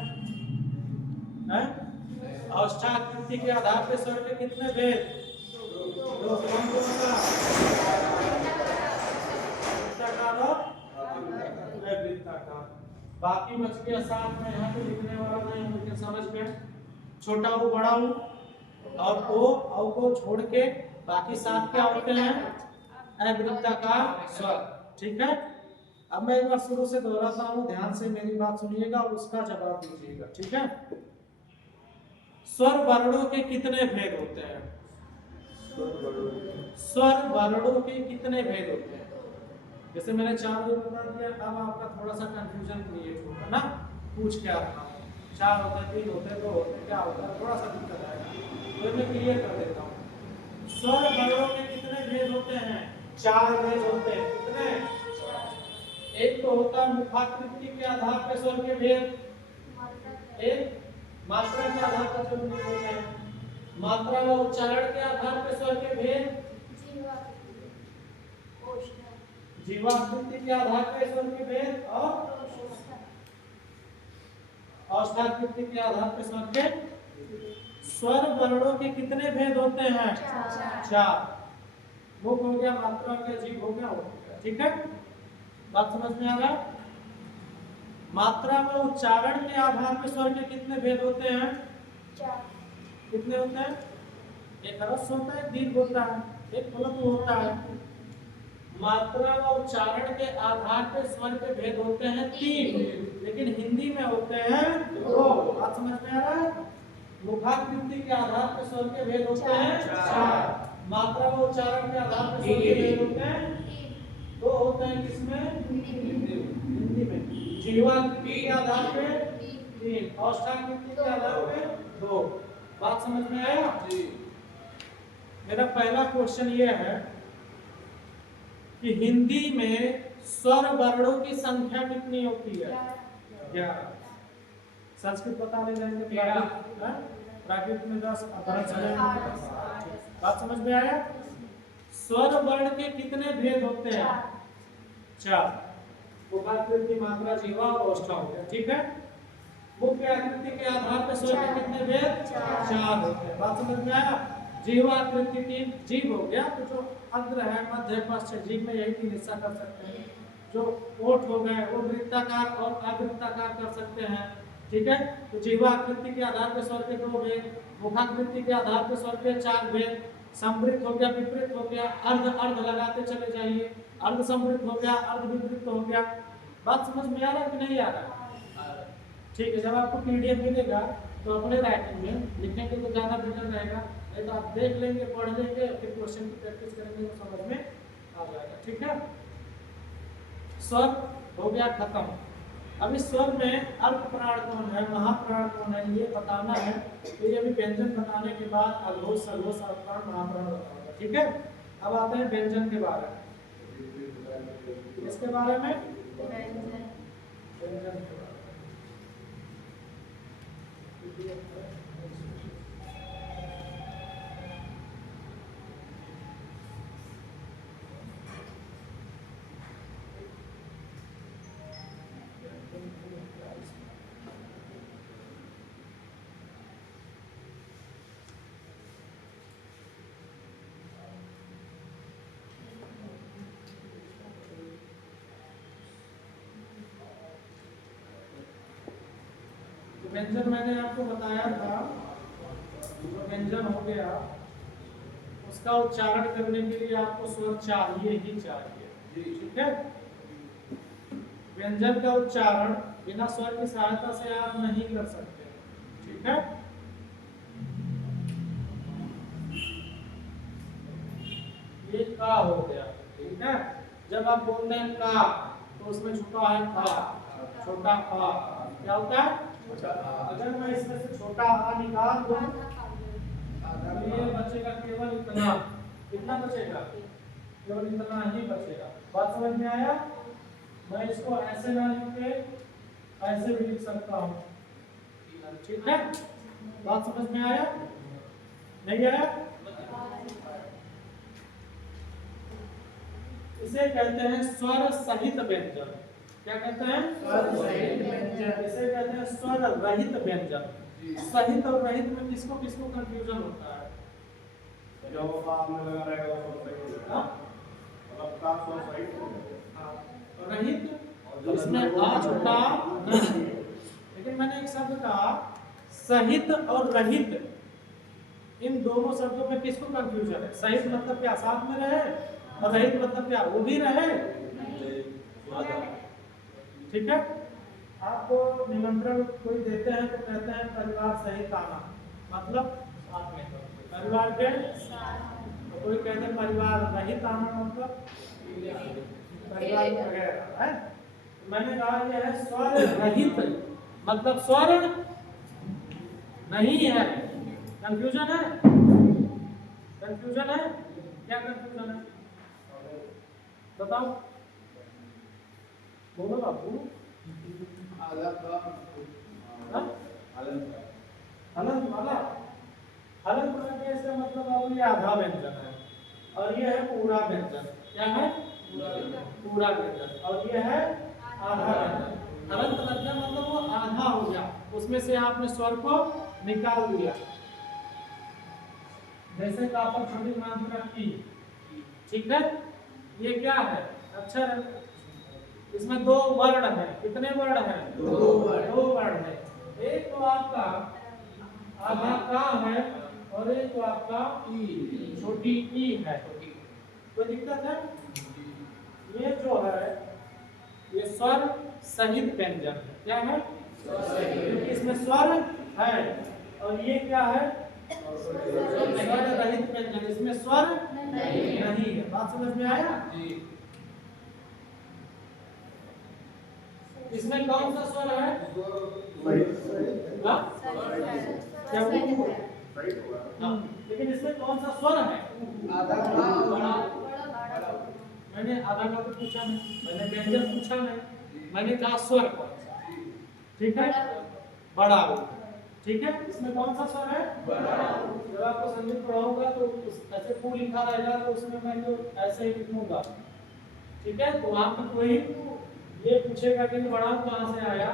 औष्ठाकृति के आधार पे स्वर के कितने भेद? 2। कौन कौन सा? वृत्ताकार और अवृत्ताकार। बाकी बच गया 7 में, यहाँ पे लिखने वाला नहीं, लेकिन समझ गए। छोटा ऊ, बड़ा ऊ और ओ को छोड़ के बाकी 7 क्या होते हैं? अवृत्ताकार स्वर, ठीक है। अब मैं एक बार शुरू से दोहराता हूँ, ध्यान से मेरी बात सुनिएगा और उसका जवाब दीजिएगा, ठीक है। स्वर वर्णों के कितने भेद होते हैं? स्वर वर्णों के कितने भेद होते हैं? जैसे मैंने 4 बता दिया, अब आपका थोड़ा सा कंफ्यूजन क्रिएट होगा ना, पूछ के आता हूँ 4 होते हैं, 3 होते हैं, 2 होते हैं, क्या होता है, थोड़ा सा दिक्कत आएगा, तो मैं क्लियर कर देता हूँ। स्वर वर्णों के कितने भेद होते हैं? 4 भेद होते हैं। कितने? एक तो होता है मुखाकृति के आधार पर स्वर के भेद, एक मात्रा के आधार पर स्वर के भेद है, मात्रा व उच्चारण के आधार पर स्वर के भेद, जीवाकृति के आधार पर स्वर के भेद, और औष्ठाकृति के आधार पर स्वर के। स्वर वर्णों के कितने भेद होते हैं? 4। मुख हो गया, मात्रा हो गया, जीभ हो गया, ठीक है। बात समझ में आ रहा है? मात्रा व उच्चारण के आधार पर स्वर के कितने भेद होते हैं? 4। कितने होते हैं? एक ह्रस्व होता है, दीर्घ होता है, एक प्लुत होता है। मात्रा व उच्चारण के आधार पर स्वर के भेद होते हैं 3, लेकिन हिंदी में होते हैं 2। बात समझ में आ रहा है? मुखाकृति के आधार पर स्वर के भेद होते हैं 4, मात्रा व उच्चारण के आधार पर स्वर के भेद होते हैं 2 होते हैं। किसमें? हिंदी में। जीवाकृति के आधार पे 3, औष्ठाकृति के आधार पे 2। बात समझ में आया? मेरा पहला क्वेश्चन ये है कि हिंदी में स्वर वर्णों की संख्या कितनी होती है? 11। संस्कृत बता ले जाएंगे, प्राकृत में 10, अपभ्रंश में 8। बात समझ में आया? स्वर वर्ण के कितने भेद होते हैं? 4। मुखाकृति, मात्रा, जीवा और औष्ठा हो गया, ठीक है। मुख्य आकृति के आधार पर स्वर के कितने भेद? 4 होते हैं। बात समझ में आया? जीवाकृति 3, जीभ हो गया, तो जो अग्र है, मध्य, पश्च, जीभ में यही 3 हिस्सा कर सकते हैं। जो ओठ हो गए वो वृत्ताकार और अवृत्ताकार कर सकते हैं, ठीक है। तो जीवाकृति के आधार पर स्वर के 2 भेद, मुखाकृति के आधार पर स्वर के 4 भेद, संवृत हो गया, विपरीत हो गया, अर्ध लगाते चले जाइए, अर्ध संवृत हो गया, अर्ध विपरीत हो गया। बात समझ में आ रहा है कि नहीं आ रहा? ठीक है। जब आपको पीडीएफ मिलेगा तो अपने राइटिंग में लिखेंगे तो ज़्यादा बेटर रहेगा, नहीं तो आप देख लेंगे, पढ़ लेंगे, फिर क्वेश्चन की प्रैक्टिस करेंगे तो समझ में आ जाएगा, ठीक है। स्वर हो गया खत्म। अब इस स्वर में अल्प प्राण कौन है, महाप्राण कौन है, ये बताना है। तो ये अभी व्यंजन बताने के बाद अघोष, सघोष, अल्पप्राण, महाप्राण बताऊंगा, ठीक है। अब आते हैं व्यंजन के बारे में। इसके बारे में व्यंजन के बारे में व्यंजन मैंने आपको बताया था, जो व्यंजन हो गया उसका उच्चारण करने के लिए आपको स्वर चाहिए ही चाहिए, ठीक है। व्यंजन का उच्चारण बिना स्वर की सहायता से आप नहीं कर सकते, ठीक है। ये का हो गया, ठीक है। जब आप बोलते हैं का तो उसमें छुपा है का, छोटा आ, क्या होता है? अगर मैं इसमें से छोटा आ निकाल दूं तो ये बचेगा केवल इतना। कितना बचेगा? केवल इतना ही बचेगा। बात समझ में आया? मैं इसको ऐसे ना लिख के ऐसे भी लिख सकता हूँ, ठीक है। बात समझ में आया? नहीं आया? इसे कहते हैं स्वर सहित व्यंजन। क्या कहते हैं? स्वर सहित व्यंजन। इसे कहते हैं स्वर रहित व्यंजन। सहित और रहित में किसको किसको कंफ्यूजन होता है? जो आपने लगा रहेगा वो सही हो जाएगा। मतलब का स्वर सही हो जाएगा। रहित इसमें आ छोटा नहीं, लेकिन मैंने एक शब्द कहा सहित और रहित, इन दोनों शब्दों में किसको कंफ्यूजन है? सहित मतलब क्या साथ में रहे, और रहित मतलब क्या वो भी रहे, ठीक है। आपको निमंत्रण कोई देते हैं तो कहते हैं परिवार सहित आना, मतलब साथ में परिवार के तो कोई कहते हैं परिवार रहित आना, मतलब परिवार वगैरह है। मैंने कहा यह है स्वर रहित, मतलब स्वर नहीं है। कंफ्यूजन है? कंफ्यूजन है? क्या कंफ्यूजन है बताओ, बोलो बाबू। हलंत वाला, हलंत वाला इसका मतलब बाबू ये आधा व्यंजन है और ये है पूरा व्यंजन। क्या है? पूरा व्यंजन। और ये है आधा व्यंजन। हलंत लग गया मतलब वो आधा हो गया, उसमें से आपने स्वर को निकाल दिया। जैसे कापर छोटी मात्रा की, ठीक है। ये क्या है? अक्षर है। इसमें दो वर्ण है। कितने वर्ण है? दो वर्ण है। एक तो आपका आधा का है और एक तो आपका छोटी ई है। कोई दिक्कत है? ये जो है ये स्वर सहित व्यंजन है। क्या है? क्योंकि इसमें स्वर है। और ये क्या है? स्वर रहित व्यंजन, इसमें स्वर नहीं है। बात समझ में आया? इसमें कौन सा स्वर है? क्या लेकिन इसमें कौन सा स्वर है? मैंने आधा का तो पूछा नहीं, मैंने व्यंजन पूछा नहीं, मैंने कहा स्वर कौन सा, ठीक है। बड़ा, ठीक है। इसमें कौन सा स्वर है? जब आपको संगीत पढ़ाऊंगा तो ऐसे पू लिखा रहेगा तो उसमें मैं तो ऐसे ही लिखूंगा, ठीक है। तो वहां पर कोई ये पूछेगा कि बड़ा कहां से आया,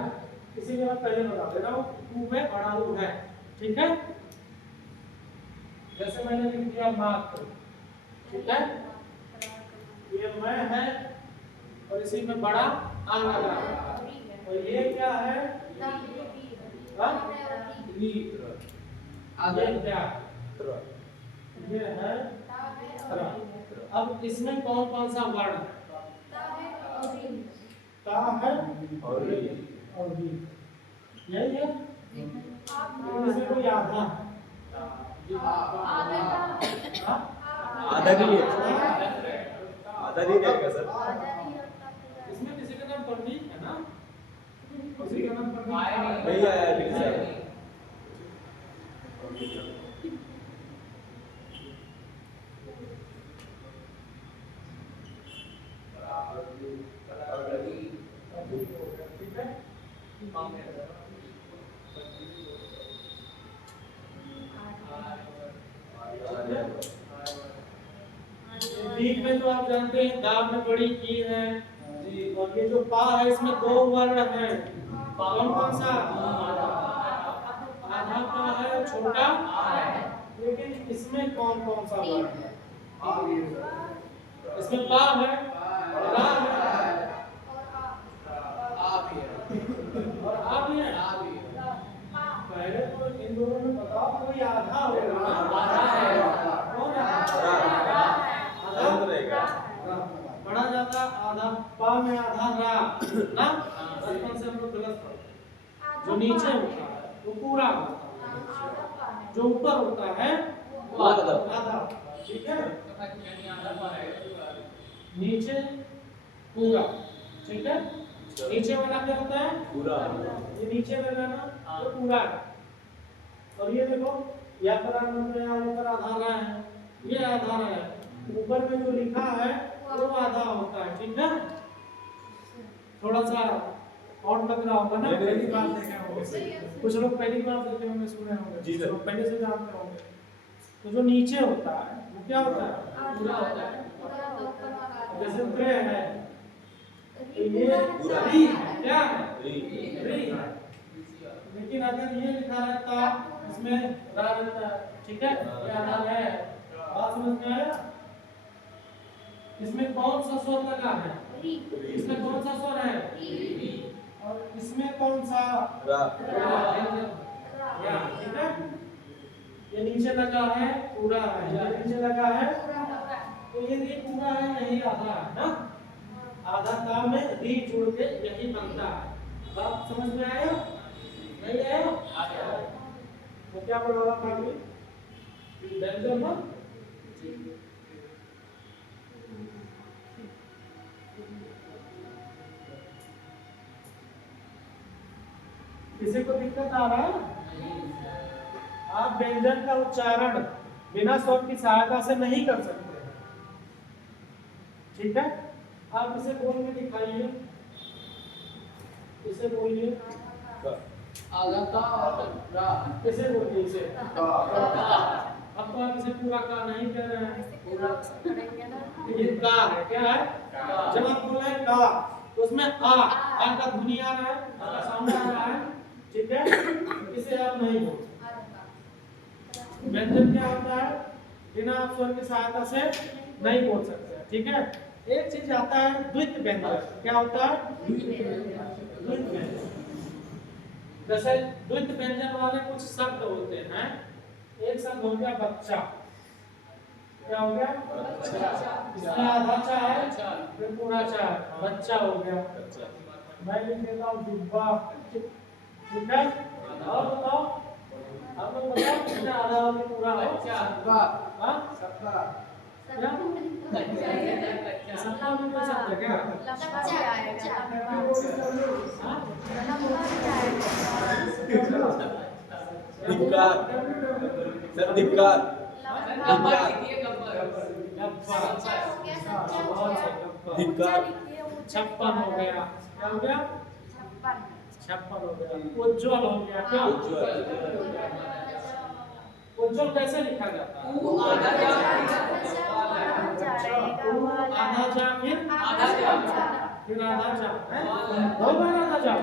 इसीलिए मैं पहले बता दे रहा हूँ पू में बड़ा ऊ है, ठीक है। जैसे मैंने लिख दिया मात्र, ठीक है। ये मैं है और इसी में बड़ा आ लगा और ये क्या है? ये क्या? ये है। अब इसमें कौन कौन सा वर्ण है? ता है और भी यही है। इसमें कोई आधा आधा नहीं है, आधा नहीं रहेगा सर। इसमें किसी का नाम प्रतीक है ना, उसी का नाम पर आया नहीं। नहीं आया अभी से। ठीक है। बीच में तो आप जानते हैं दाब में बड़ी की है जी, और ये जो पा है इसमें दो वर्ण हैं। कौन कौन सा? आधा पा है और छोटा आ है। लेकिन इसमें कौन कौन सा वर्ण है? इसमें पा है, रा है और आ भी है। पहले तो इन दोनों में बताओ कोई आधा होगा ना? आधा है। कौन है? आधा रहेगा। पढ़ा जाता आधा पा में आधा रा ना। बचपन से हम लोग गलत पढ़ते। जो नीचे होता है वो पूरा होता है, जो ऊपर होता है वो आधा। ठीक है, नीचे पूरा। ठीक है, नीचे वाला क्या होता है? पूरा। ये नीचे लगा ना तो पूरा है। और ये देखो या पर आधा रहा है, ये आधा रहा है। ऊपर में जो लिखा है वो आधा होता है। ठीक है, थोड़ा सा और लग रहा होगा ना, पहली बार देखे होंगे कुछ लोग, पहली बार देखे होंगे, सुने होंगे, जी सर। तो पहले से जानते होंगे। तो जो नीचे होता है वो क्या होता है? पूरा होता है। जैसे ग्रे है तो ये पूरा। री है, क्या है? री। री है। लेकिन अगर ये लिखा रहता इसमें रा रहता है। ठीक है, ये आधा है। बात समझ में आया? इसमें कौन सा स्वर लगा है? इसमें कौन सा स्वर है? और इसमें कौन सा? रा। रा। ठीक है, ये नीचे लगा है पूरा है, ये नीचे लगा है तो ये री पूरा है, यही आधा है ना। आधा का में री जोड़ के यही बनता है। बात समझ में आया? नहीं आया? तो क्या पढ़ा था अभी? व्यंजन ना। किसी को दिक्कत आ रहा है? आप व्यंजन का उच्चारण बिना स्वर की सहायता से नहीं कर सकते। ठीक है, आप इसे बोल के दिखाइए। इसे बोलिए। आधा का और रा। कैसे बोलिए इसे? अब तो आप इसे पूरा का नहीं कह रहे हैं। ये का है, क्या है? जब आप बोल रहे हैं का तो उसमें आ का ध्वनि आ रहा है, आ का साउंड आ रहा है। ठीक है, इसे आप नहीं बोल। व्यंजन क्या होता है? बिना आप स्वर की सहायता से नहीं बोल सकते। ठीक है, एक चीज आता है द्वित व्यंजन। क्या होता है? द्वित व्यंजन। जैसे द्वित व्यंजन वाले कुछ शब्द होते हैं। एक शब्द हो गया बच्चा। क्या हो गया? इसमें आधा चा है फिर पूरा चा है, बच्चा हो गया। मैं लिख देता हूँ डिब्बा। ठीक है, और बताओ आप लोग बताओ कितना आधा हो पूरा हो? हाँ? क्या? सत्ता में कोई शब्द है क्या? हाँ? धिक्कार। सर धिक्कार। धिक्कार। छप्पन हो गया। क्या हो गया? छप्पन हो गया। उज्ज्वल हो गया। क्या? उज्ज्वल कैसे लिखा जाता है? आधा जा फिर आधा जा है? दो बार आधा जा।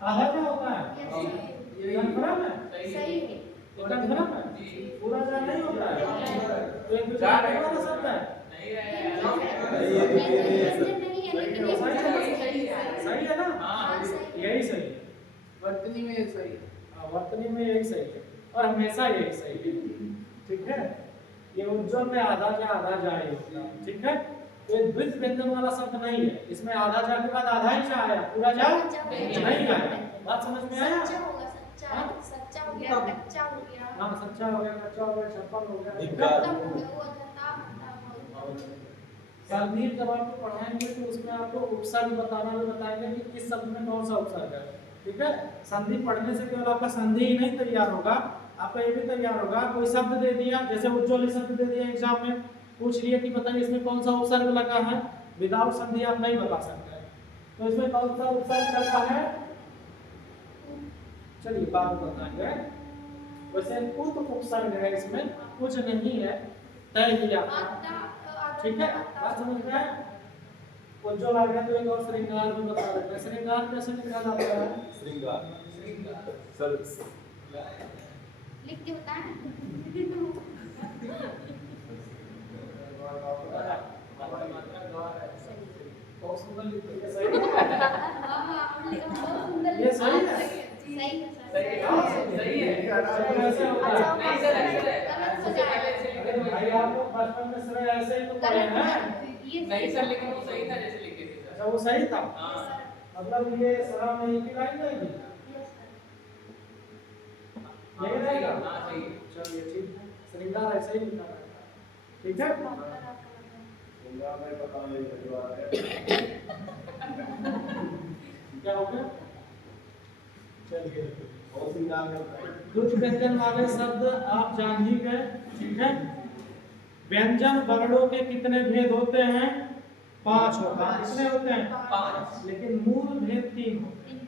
आधा क्या होता है? कंफर्म है? सही है। कंफर्म है? पूरा जा नहीं होता है? तो एक दूसरे वाला शब्द है? सही है ना? यही सही है। वर्तनी में सही। वर्तनी में यही सही है और हमेशा यही सही है। ठीक है, ये उज्ज्वल में आधा जा ही होता है। ठीक है, ये द्वित व्यंजन वाला शब्द नहीं है। इसमें आधा जा के बाद आधा ही जा आया, पूरा जा नहीं आया। बात समझ में आया? सच्चा हो गया, कच्चा हो गया। हाँ, सच्चा हो गया, कच्चा हो गया, छप्पन हो गया। धिक्कार। संधि जब आपको पढ़ाएंगे तो उसमें आपको उपसर्ग बताना भी बताएंगे कि किस शब्द में कौन सा उपसर्ग है। ठीक है, संधि पढ़ने से केवल आपका संधि ही नहीं तैयार होगा, आपका ये भी तैयार होगा। कोई शब्द दे दिया, जैसे उज्ज्वल शब्द दे दिया एग्जाम में, पूछ लिए कि बताइए इसमें कौन सा उपसर्ग लगा है, विदाउट संधि आप नहीं बता सकते। तो इसमें कौन सा उपसर्ग लगा है, चलिए बात बताएंगे। वैसे कुछ उपसर्ग है इसमें, कुछ नहीं है, तय किया। ठीक है, बात समझ में आया? उज्ज्वल आ गया तो एक और श्रृंगार भी बता देते हैं। श्रृंगार कैसे लिखा जाता है? श्रृंगार सर लिख के बताएं। बहुत सुंदर लिखते हैं। सही है? ये सही है? सही है सर। सही है। ऐसे होता है। नहीं सर, ऐसे है। गलत हो सबसे जाएगा। पहले ऐसे लिखे थे भाई आपको बचपन में सर ऐसे ही तो पढ़े हैं। नहीं सर, लेकिन वो सही था जैसे लिखे थे सर। अच्छा वो सही था, हाँ मतलब ये सरा में एक ही लाइन जाएगी, यही रहेगा। हाँ सही है। चलिए ठीक है, श्रृंगार ऐसे ही लिखना रहता है। ठीक है, श्रृंगार में पता नहीं पहली बार है। क्या हो गया? चलिए, और श्रृंगार करता है। कुछ व्यंजन वाले शब्द आप जान ही गए। ठीक है, व्यंजन वर्णों के कितने भेद होते हैं? 5 होते हैं। कितने होते हैं? 5। लेकिन मूल भेद 3 होते हैं।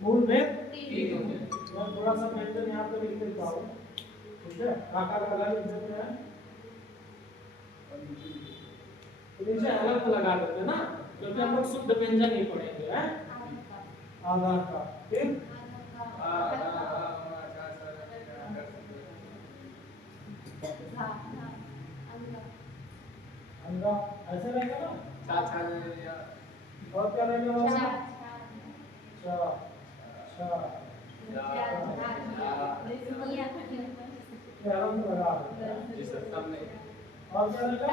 मूल भेद ठीक है। मैं थोड़ा सा व्यंजन यहाँ पे लिख देता हूँ। ठीक है, काका लगा लिख है, तो नीचे अलग लगा देते हैं ना, क्योंकि हम लोग शुद्ध व्यंजन ही पढ़ेंगे। हैं आधार का ठीक, अंगा ऐसे रहेगा ना, और क्या रहेगा वाला? अच्छा अच्छा, ये आरंभ लगा देते हैं। जी सर, सामने। और क्या रहेगा?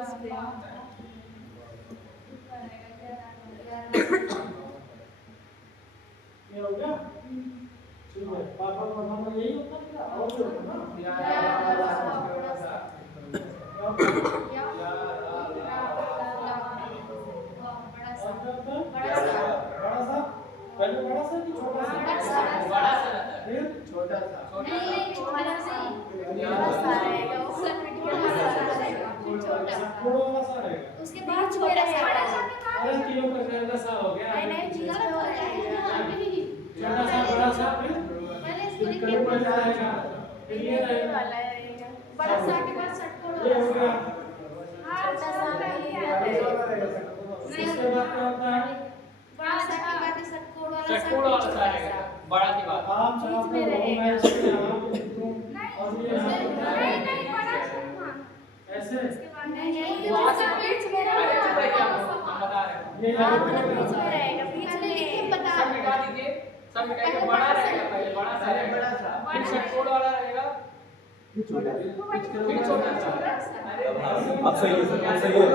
इसमें है ना पापा। ये हो गया। ठीक है, पापा का नाम यही होता है क्या? और भी होता है ना? बड़ा सा, पहले बड़ा सा कि छोटा सा? बड़ा सा रहता है। फिर छोटा सा। थोड़ा वाला सा रहेगा। उसके बाद छोटा सा अरे किलो का कैसा सा हो गया? नहीं छोटा सा बड़ा सा, फिर करीब बन जाएगा। फिर ये रहेगा, बड़ा सा के बाद षटकोण ये हो गया। छोटा सा इसके बाद क्या होता है? बड़ा सा के बाद षटकोण वाला चटकोड़ वाला सा रहेगा, बड़ा की बात। आप बीच में रहेगा। मैं इसके यहाँ पे लिखूं और ये यहाँ पे नहीं बड़ा ऐसे नहीं वहाँ से बीच में अरे चुप रहिए आप, हम बता रहे हैं। ये यहाँ पे बीच में रहेगा बीच में बता सब मिटा दीजिए, सब मिटाइए। बड़ा रहेगा, पहले बड़ा सा रहेगा, फिर चटकोड़ वाला रहेगा, फिर छोटा सा। अब सही है सर, अब सही है।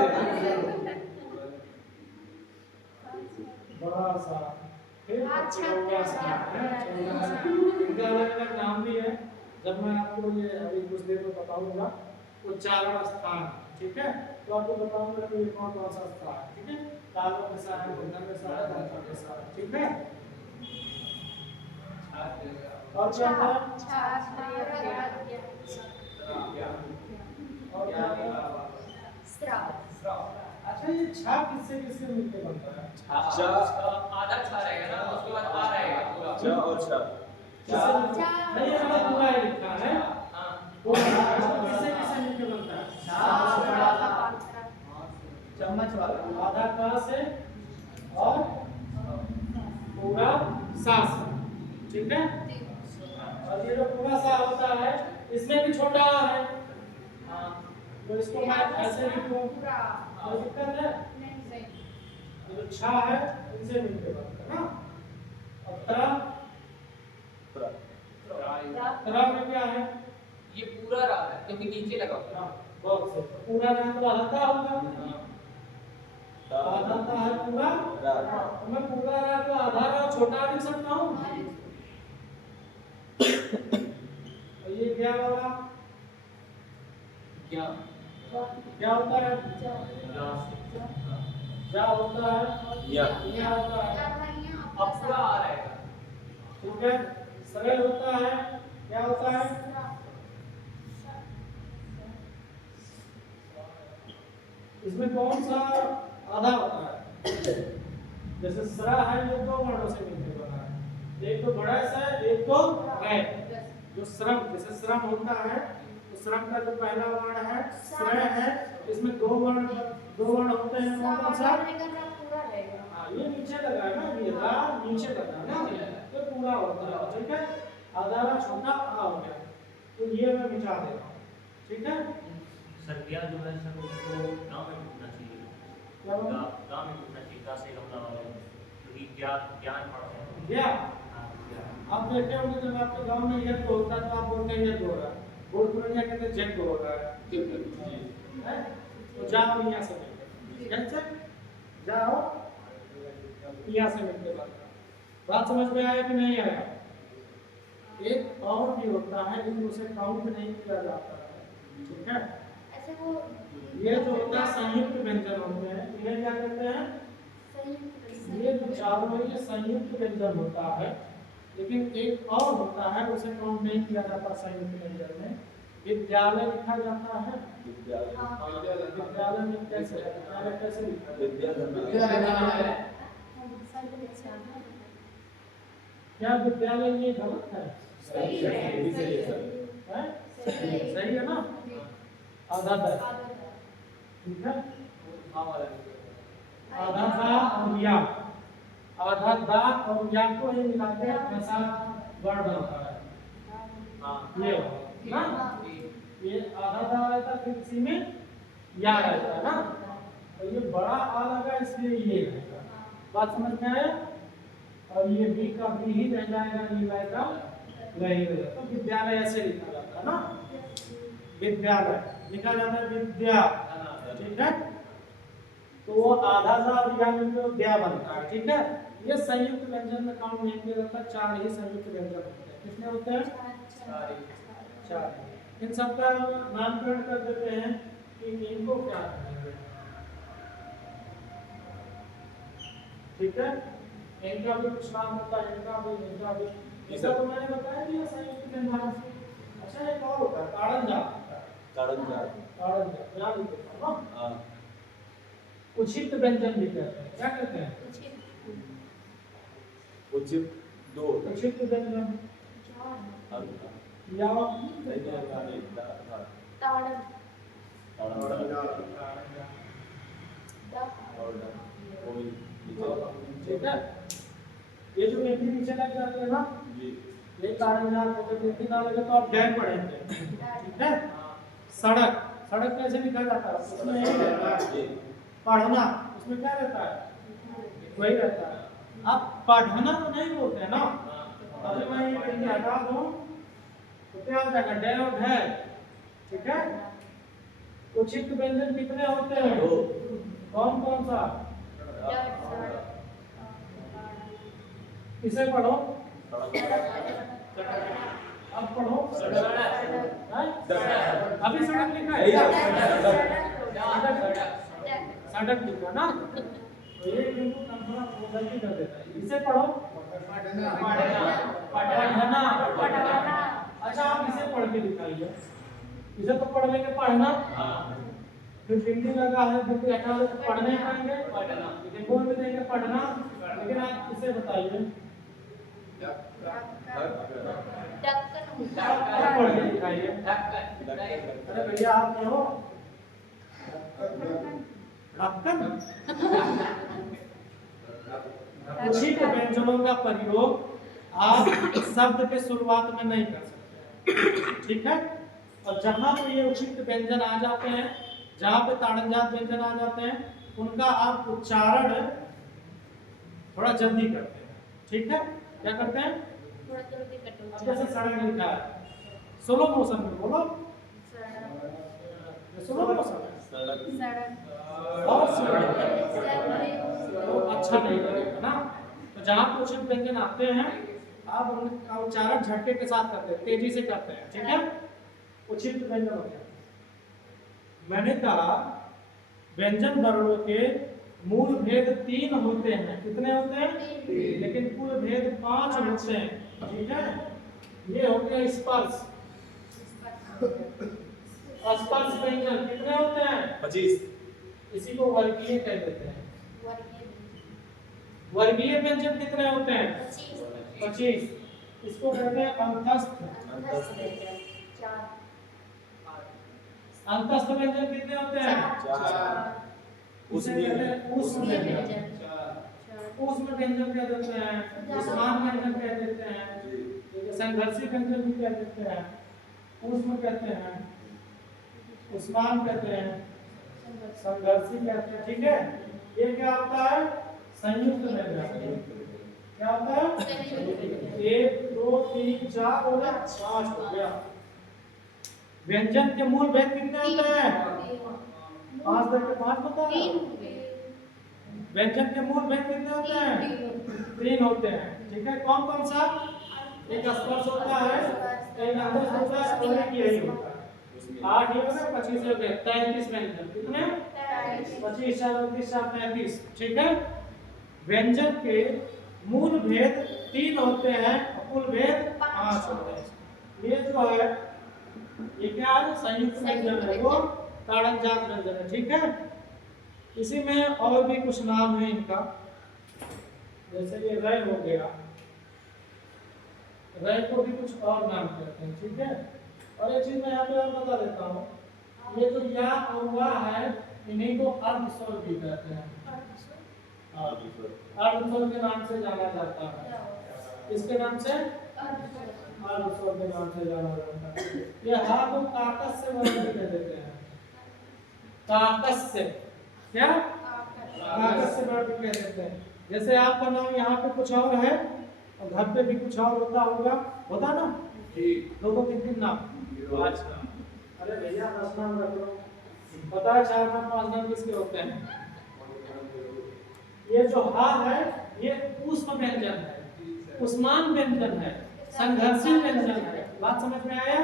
बड़ा सा, फिर अच्छा, छोटा सा है, छोटा सा। इनके अलग-अलग नाम भी है, जब मैं आपको ये अभी कुछ देर में बताऊंगा। उच्चारण स्थान, ठीक है, तो आपको बताऊंगा कि कौन कौन सा स्थान, ठीक है, तालों के साथ है, बंधन के साथ है, धातुओं के साथ, ठीक है। और क्या था? और क्या था? अच्छा, ये छा किससे किससे मिलके बनता है? आधा छा रहेगा ना, उसके बाद आ रहेगा पूरा। च और छ। नहीं, ये मैंने पूरा ही लिखा है। हाँ वो किससे किससे मिलके बनता है? चम्मच वाला। आधा का से और पूरा सा से, ठीक है। और ये जो पूरा सा होता है, इसमें भी छोटा है, तो इसको मैं ऐसे लिखूं, कोई दिक्कत है? ये जो छा है, इनसे मिलके बनता है ना। और त्रा, रा में क्या है? ये पूरा रा है क्योंकि नीचे लगा हुआ हाँ, बहुत सही। तो पूरा रा तो आधा होगा, आधा है पूरा रा। तो मैं पूरा रा को आधा रा छोटा लिख सकता हूँ। और ये क्या वाला क्या क्या होता है? क्या होता है? या क्या होता है? अब पूरा आ रहेगा। ठीक है, सरल होता है, क्या होता है? इसमें कौन सा आधा होता है? जैसे सरा है ये दो वर्णों से मिलकर बना है, एक तो बड़ा सा है, एक तो रै। जो श्रम, जैसे श्रम होता है तो श्रम का जो पहला वर्ण है श्रय है, इसमें दो वर्ण होते हैं, कौन कौन सा? हाँ, ये नीचे लगा है ना, ये रा नीचे लगा है ना, तो पूरा होता है। ठीक है, आधा रा छोटा आ हो गया, तो ये मैं मिटा दे रहा हूँ। ठीक है, सर क्या जो है सर उसको गाँव में पूछना चाहिए, क्या बोला? गाँव में पूछना चाहिए का से हमला वाले, क्योंकि ज्ञान पढ़ते हैं। गया हाँ क्या आप देखे होंगे जब आपके गांव में यज्ञ होता है तो आप बोलते हैं यज्ञ हो रहा है, बोलपुरिया कहते हैं यज्ञ हो रहा है। तो जाओ यहाँ से मिलकर, कैसे जाओ यहाँ से मिलकर बात समझ में आया कि नहीं आया? एक और भी होता है लेकिन उसे काउंट नहीं किया जाता है। ठीक है, ये जो होता है संयुक्त व्यंजन होते हैं, इन्हें क्या कहते हैं? ये जो चारों ये संयुक्त व्यंजन होता है, लेकिन एक और होता है उसे काउंट नहीं किया जाता संयुक्त व्यंजन में। विद्यालय लिखा जाता है, विद्यालय में कैसे लिखा जाता है? क्या विद्यालय ये गलत है? सही है। हैं? सही है ना? आधा दा, ठीक है, आधा दा और या, आधा दा और या को ही मिलाते हैं ऐसा वर्ड बनता है। ये ना, ये आधा दा रहता है, फिर इसी में या रहता है ना, तो ये बड़ा आ लगा इसलिए ये रहेगा। बात समझ में आया? और ये बी का बी ही रह जाएगा, ये रहेगा नहीं रहेगा। तो विद्यालय ऐसे लिखा जाता है ना, विद्यालय लिखा जाता है विद्या। ठीक है, तो वो आधा सा और या मिलकर व्या बनता है। ठीक है, ये संयुक्त व्यंजन में काउंट नहीं किया जाता, चार ही संयुक्त व्यंजन होते हैं। कितने होते हैं? चार। इन सबका नामकरण कर देते हैं कि इनको क्या कहेंगे। ठीक है, इनका भी कुछ नाम होता है, इनका भी इसका तो मैंने बताया कि संयुक्त व्यंजन। अच्छा, एक और होता है ताड़नजात। याद रखो ना, उचित व्यंजन भी कहते हैं। क्या कहते हैं? उचित दो उचित व्यंजन या ठीक है, ये जो व्यक्ति नीचे लग जाते हैं ना, ये ताड़नजात होते हैं। व्यक्ति ना लगे तो आप डैम पढ़ेंगे। ठीक है, सड़क कैसे लिखा जाता है? उसमें यही रहता है पढ़ना, उसमें क्या रहता है? वही रहता है। आप पढ़ना तो नहीं बोलते हैं ना, अभी मैं ये व्यक्ति हटा दूं तो क्या हो जाएगा? डे और है। ठीक है, उचित व्यंजन कितने होते हैं? कौन कौन सा? इसे पढ़ो, अब पढ़ो। अभी सड़क लिखा है, सड़क लिखा ना, तो ये बिल्कुल कंफर्म गलती कर देता है। इसे पढ़ो, पढ़ना। अच्छा, आप इसे पढ़ के दिखाइए। इसे तो पढ़ लेंगे पढ़ना, फिर बिल्ली लगा है, बिल्ली हटा दो, पढ़ने ही पाएंगे, लेकिन बोल भी देंगे पढ़ना। लेकिन आप इसे बताइए, पढ़ के दिखाइए। अरे भैया आप पढ़ो, उचित व्यंजनों का प्रयोग आप शब्द के शुरुआत में नहीं कर सकते। ठीक है, और जहां पे ये उचित व्यंजन आ जाते हैं, जहां पे ताड़नजात व्यंजन आ जाते हैं, उनका आप उच्चारण थोड़ा जल्दी करते हैं। ठीक है, क्या करते हैं? अब जैसे सड़क लिखा है, स्लो मोशन में बोलो, स्लो मोशन में और तो अच्छा नहीं लगेगा ना। तो जहाँ पे उचित व्यंजन आते हैं आप उनका उच्चारण झटके के साथ करते हैं, तेजी से करते हैं, ठीक है। उचित व्यंजन हो गया। मैंने कहा व्यंजन वर्णों के मूल भेद 3 होते हैं। कितने होते हैं? लेकिन कुल भेद 5 होते हैं, ठीक है। ये हो गया स्पर्श। स्पर्श व्यंजन कितने होते हैं? 25। इसी को वर्गीय कह देते हैं। वर्गीय व्यंजन कितने होते हैं? 25। इसको कहते हैं अंतस्थ। अंतस्थ व्यंजन कितने होते हैं? 4। उष्म व्यंजन, ऊष्म व्यंजन कह देते हैं, उष्मान व्यंजन कह देते हैं, संघर्षी व्यंजन भी कह देते हैं, ऊष्म कहते हैं, उष्मान कहते हैं, संघर्षी कहते हैं, ठीक है। ये क्या होता है? संयुक्त व्यंजन। क्या होता है? 1 2 3 4 और 5 हो गया। व्यंजन के मूल भेद कितने होते हैं? 5 दर के 5 बता रहा हूं। व्यंजन के मूल भेद कितने होते हैं? 3 होते हैं, ठीक है। कौन कौन सा? एक स्पर्श होता है, एक अंतस्थ होता है और एक यही होता है। 8 ये हो गए, 25 हो गए, 33 व्यंजन। कितने? 25 4 29 35, ठीक है। व्यंजन के मूल भेद 3 होते हैं और कुल भेद 5 होते हैं। ये जो है ये क्या है? संयुक्त व्यंजन है, वो ताड़नजात व्यंजन है, ठीक है। इसी में और भी कुछ नाम है इनका, जैसे ये रय हो गया, रय को भी कुछ और नाम कहते हैं, ठीक है। और एक चीज मैं यहाँ पे और बता देता हूँ, ये जो या और वाह है इन्हीं को अर्ध स्वर भी कहते हैं। अर्ध स्वर के नाम से जाना जाता है। इसके नाम से अर्ध स्वर के नाम से जाना जाता है। ये हा को काकस से वर्ण भी कह देते हैं। काकस से, क्या? काकस से वर्ण भी कह देते हैं। जैसे आपका नाम यहाँ पे कुछ और है और घर पे भी कुछ और होता ना? ठीक। 2-3 नाम। अच्छा, अरे भैया 10 नाम रख लो, पता है 4 नाम 5 नाम किसके होते हैं? ये जो हा है ये ऊष्म व्यंजन है, उष्मान व्यंजन है, संघर्षी व्यंजन है। बात समझ में आया?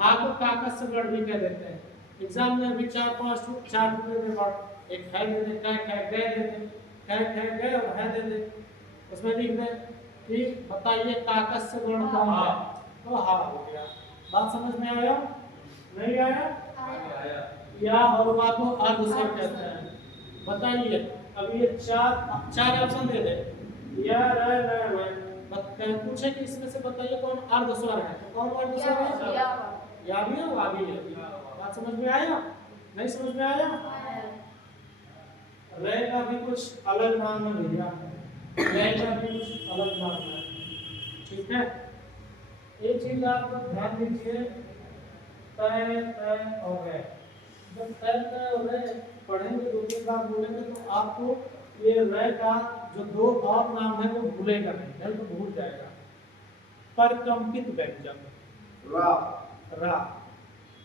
हा को काकस से वर्ण भी कह देते हैं। एग्जाम में अभी 4 दे दे वर्ड, एक है दे दे, कै कै गए दे दे, कै कै गए और है दे दे, उसमें लिख दे कि बताइए काकस से वर्ण कौन है, तो हा हो गया। बात समझ में आया? नहीं आया? या और बात को अर्ध स्वर कहते हैं। बताइए, अब ये 4 ऑप्शन दे दे, या र र पूछे कि इसमें से बताइए कौन अर्ध स्वर है, तो कौन अर्ध स्वर है? या भी है, वा भी है। बात समझ में आया? नहीं समझ में आया? रे का भी कुछ अलग नाम है भैया, रे का भी कुछ अलग नाम है, ठीक है। एक चीज आप ध्यान दीजिए, तय तय और रे। जब तय तय और रे पढ़ेंगे 2-3 बार बोलेंगे तो आपको ये रे का जो 2 और नाम है वो भूलेगा नहीं, नहीं तो भूल जाएगा। परकंपित व्यंजन रा, रा।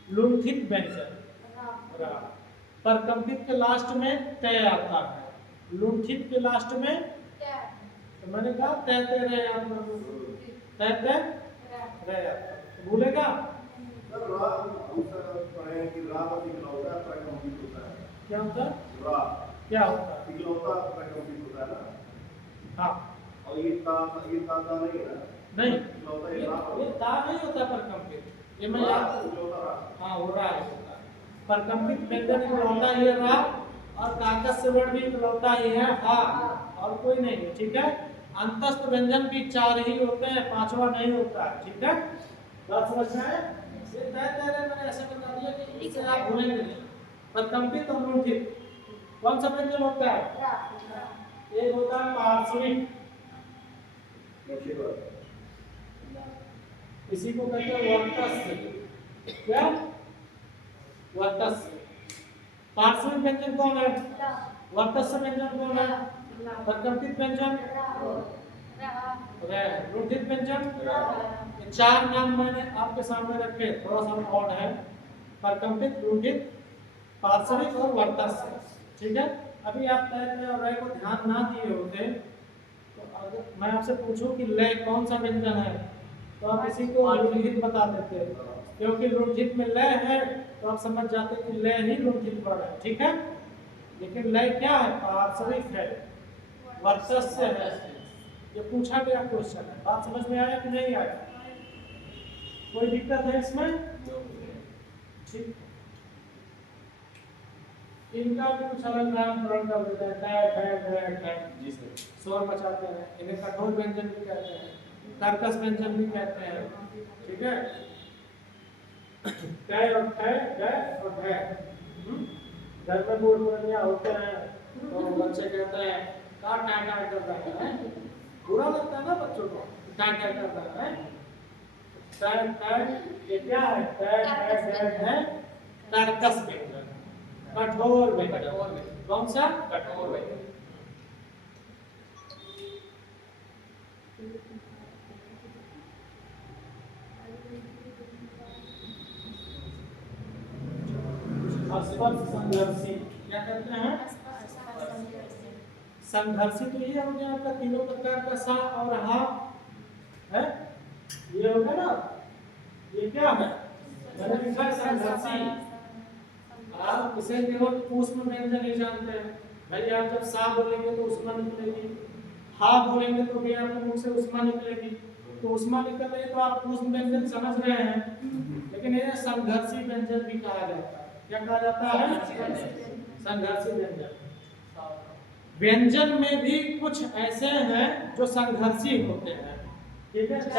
लुंठित व्यंजन रा। परकंपित के लास्ट में तय आता है, लुंठित के लास्ट में तो मैंने कहा तय तय रे याद कर लो, तय तय रे याद भूलेगा। सर रा हम पढ़े कि रा का इकलौता परकंपित होता है। क्या होता है? रा क्या होता है? इकलौता परकंपित होता है ना। हाँ। और ये ता नहीं है। नहीं, इकलौता ये ता नहीं होता परकंपित, ये मैं याद इकलौता रा। हाँ हो रहा है। परकंपित व्यंजन इकलौता ही है रा, और काकस से वर्ण भी इकलौता ही है हा, और कोई नहीं है, ठीक है। अंतस्थ व्यंजन भी 4 ही होते हैं, 5वां नहीं होता है, ठीक है। बात समझ में आए? ये तय तय रे मैंने ऐसे बता दिया कि इसे आप भूलेंगे नहीं। परकंपित और लुंठित कौन सा व्यंजन होता है? एक होता है पार्श्विक, इसी को कहते हैं वर्तस्य। क्या? वर्तस्य। पार्श्विक व्यंजन कौन है? वर्तस्य व्यंजन कौन है? परकंपित व्यंजन लुंठित व्यंजन। ये चार नाम मैंने आपके सामने रखे, थोड़ा सा ऑड है, परकंपित, लुंठित, पार्श्विक और वर्तस्य। ठीक है, अभी आप तय और रय को ध्यान ना दिए होते तो अगर मैं आपसे पूछूं कि लय कौन सा व्यंजन है तो आप इसी को लुंठित बता देते, क्योंकि लुंठित में लय है तो आप समझ जाते कि लय ही लुंठित वर्ण है। ठीक है, लेकिन लय क्या है? पार्श्विक है, वर्तस्य है। ये पूछा गया क्वेश्चन है, बात समझ में आया कि नहीं आया? कोई दिक्कत है इसमें? ठीक, इनका भी कुछ अलग नामकरण कर देते हैं, जी सर। शोर मचाते हैं, इन्हें कठोर व्यंजन भी कहते हैं, कर्कश व्यंजन भी कहते हैं। ठीक है, कै और कै, गै और भै। घर में बूढ़ पुरानिया होते हैं तो बच्चे कहते हैं का टाटा कर रहा है, बुरा लगता है ना बच्चों को, टाटा कर रहा है। ये क्या है? है कर्कश व्यंजन, कठोर व्यंजन। कौन सा? कठोर व्यंजन। स्पर्श संघर्षी क्या कहते हैं? संघर्षी तो ये हो गया आपका तीनों प्रकार का सा और हा है, ये हो गया ना। ये क्या है? मैंने लिखा संघर्षी। आप इसे केवल ऊष्म व्यंजन ही जानते हैं भाई। आप जब सा बोलेंगे तो उष्मा निकलेगी, हा बोलेंगे तो भी आपके मुंह से उष्मा निकलेगी, तो उष्मा निकल रही है तो आप ऊष्म व्यंजन समझ रहे हैं। लेकिन ये संघर्षी व्यंजन भी कहा जाता है। क्या कहा जाता है? संघर्षी व्यंजन। व्यंजन में भी कुछ ऐसे हैं जो संघर्षी होते हैं। ठीक है, छ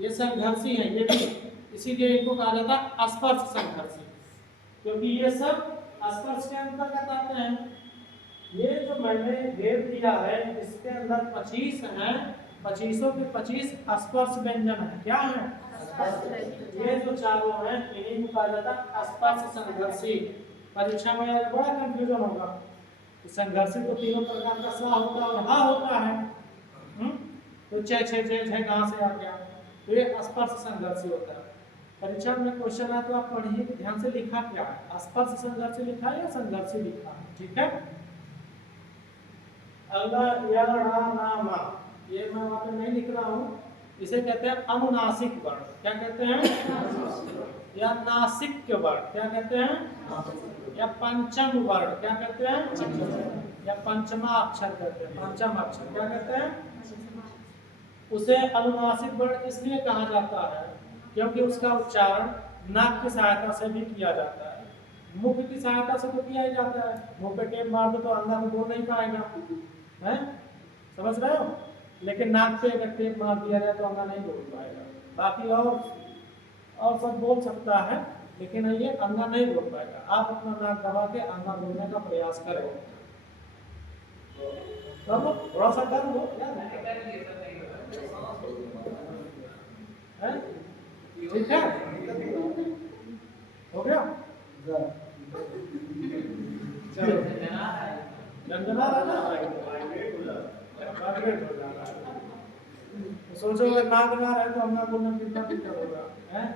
ये संघर्षी हैं, ये भी, इसीलिए इनको कहा जाता है स्पर्श संघर्षी, क्योंकि ये सब स्पर्श के अंतर्गत आते हैं। ये जो मैंने घेर दिया है इसके अंदर 25 हैं, 25 के 25 स्पर्श व्यंजन है। क्या है? ये जो चारों हैं इन्हीं को कहा जाता है स्पर्श संघर्षी। परीक्षा में यार बड़ा कंफ्यूजन होगा कि संघर्षी तो तीनों प्रकार का सा होता है और हा होता है, तो छह कहाँ से आ गया? तो ये स्पर्श संघर्षी होता है। परीक्षा में क्वेश्चन आया तो आप पढ़िए कि ध्यान से लिखा क्या है, स्पर्श संघर्षी लिखा है या संघर्षी लिखा है। ठीक है, अल्लाह या रा ना मा, ये मैं वहां पे नहीं लिख रहा हूँ, इसे कहते हैं अनुनासिक वर्ण। क्या कहते हैं? या नासिक वर्ण। क्या कहते हैं? या पंचम वर्ण। क्या कहते हैं? या पंचमा अक्षर कहते हैं, पंचम अक्षर। क्या कहते हैं? उसे अनुनासिक वर्ण इसलिए कहा जाता है क्योंकि उसका उच्चारण नाक की सहायता से भी किया जाता है। मुख की सहायता से तो किया ही जाता है, मुंह पे टेप मार दो तो अंधा तो बोल नहीं पाएगा, हैं? समझ रहे हो? लेकिन नाक पे अगर टेप मार दिया जाए तो अंधा नहीं बोल पाएगा। बाकी और सब बोल सकता है, लेकिन ये अंधा नहीं बोल पाएगा। आप अपना नाक दबा के अंधा बोलने का प्रयास करें। तो थोड़ा सा डर हो, ठीक है, हो गया। चलो जंजना रहा ना, सोचो अगर नाक ना रहे तो हमना बोलना कितना दिक्कत होगा, हैं?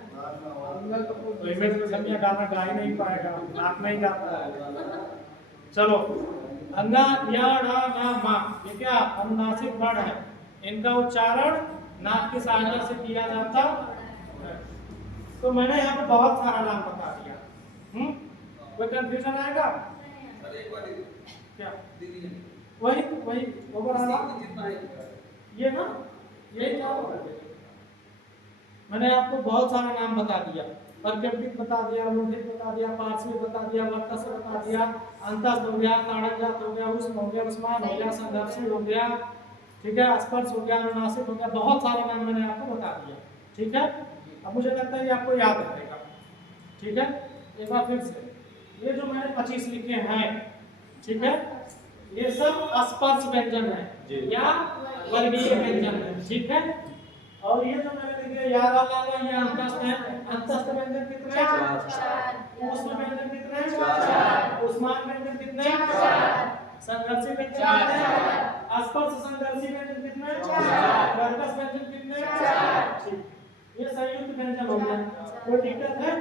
तो इमेज में समझिए गाना गा ही नहीं पाएगा, नाक नहीं गाता है। चलो, अंगा या रा ना मा, ये क्या अनुनासिक वर्ण है, इनका उच्चारण नाक की सहायता से किया जाता है। तो मैंने यहाँ पे बहुत सारा नाम बता दिया। कोई कंफ्यूजन आएगा? क्या? वही ये ना, यही क्या होगा? मैंने आपको बहुत सारा नाम बता दिया, परकंपित बता दिया, लुंठित बता दिया, पार्श्विक बता दिया, वर्तस्य बता दिया, अंतस्थ हो गया, ताड़नजात हो गया, उष्म हो गया, उष्मान हो गया, संघर्षी हो गया, ठीक है, स्पर्श हो गया, अनुनासिक हो गया, बहुत सारे नाम मैंने आपको बता दिया। ठीक है, अब मुझे लगता है ये आपको याद रहेगा। ठीक है, एक बार फिर से, ये जो मैंने 25 लिखे हैं, ठीक है, ये सब स्पर्श व्यंजन है या वर्गीय व्यंजन है। ठीक है, और ये जो मैंने लिखे याद आ गया, ये अंतस्थ है। अंतस्थ व्यंजन कितने? 4। उष्म व्यंजन कितने? 4। उष्मान व्यंजन कितने? 4। संघर्षी व्यंजन कितने? स्पर्श संघर्षी व्यंजन कितने? चार। कर्कश व्यंजन कितने? चार। ठीक, ये संयुक्त व्यंजन हो गया। कोई दिक्कत है?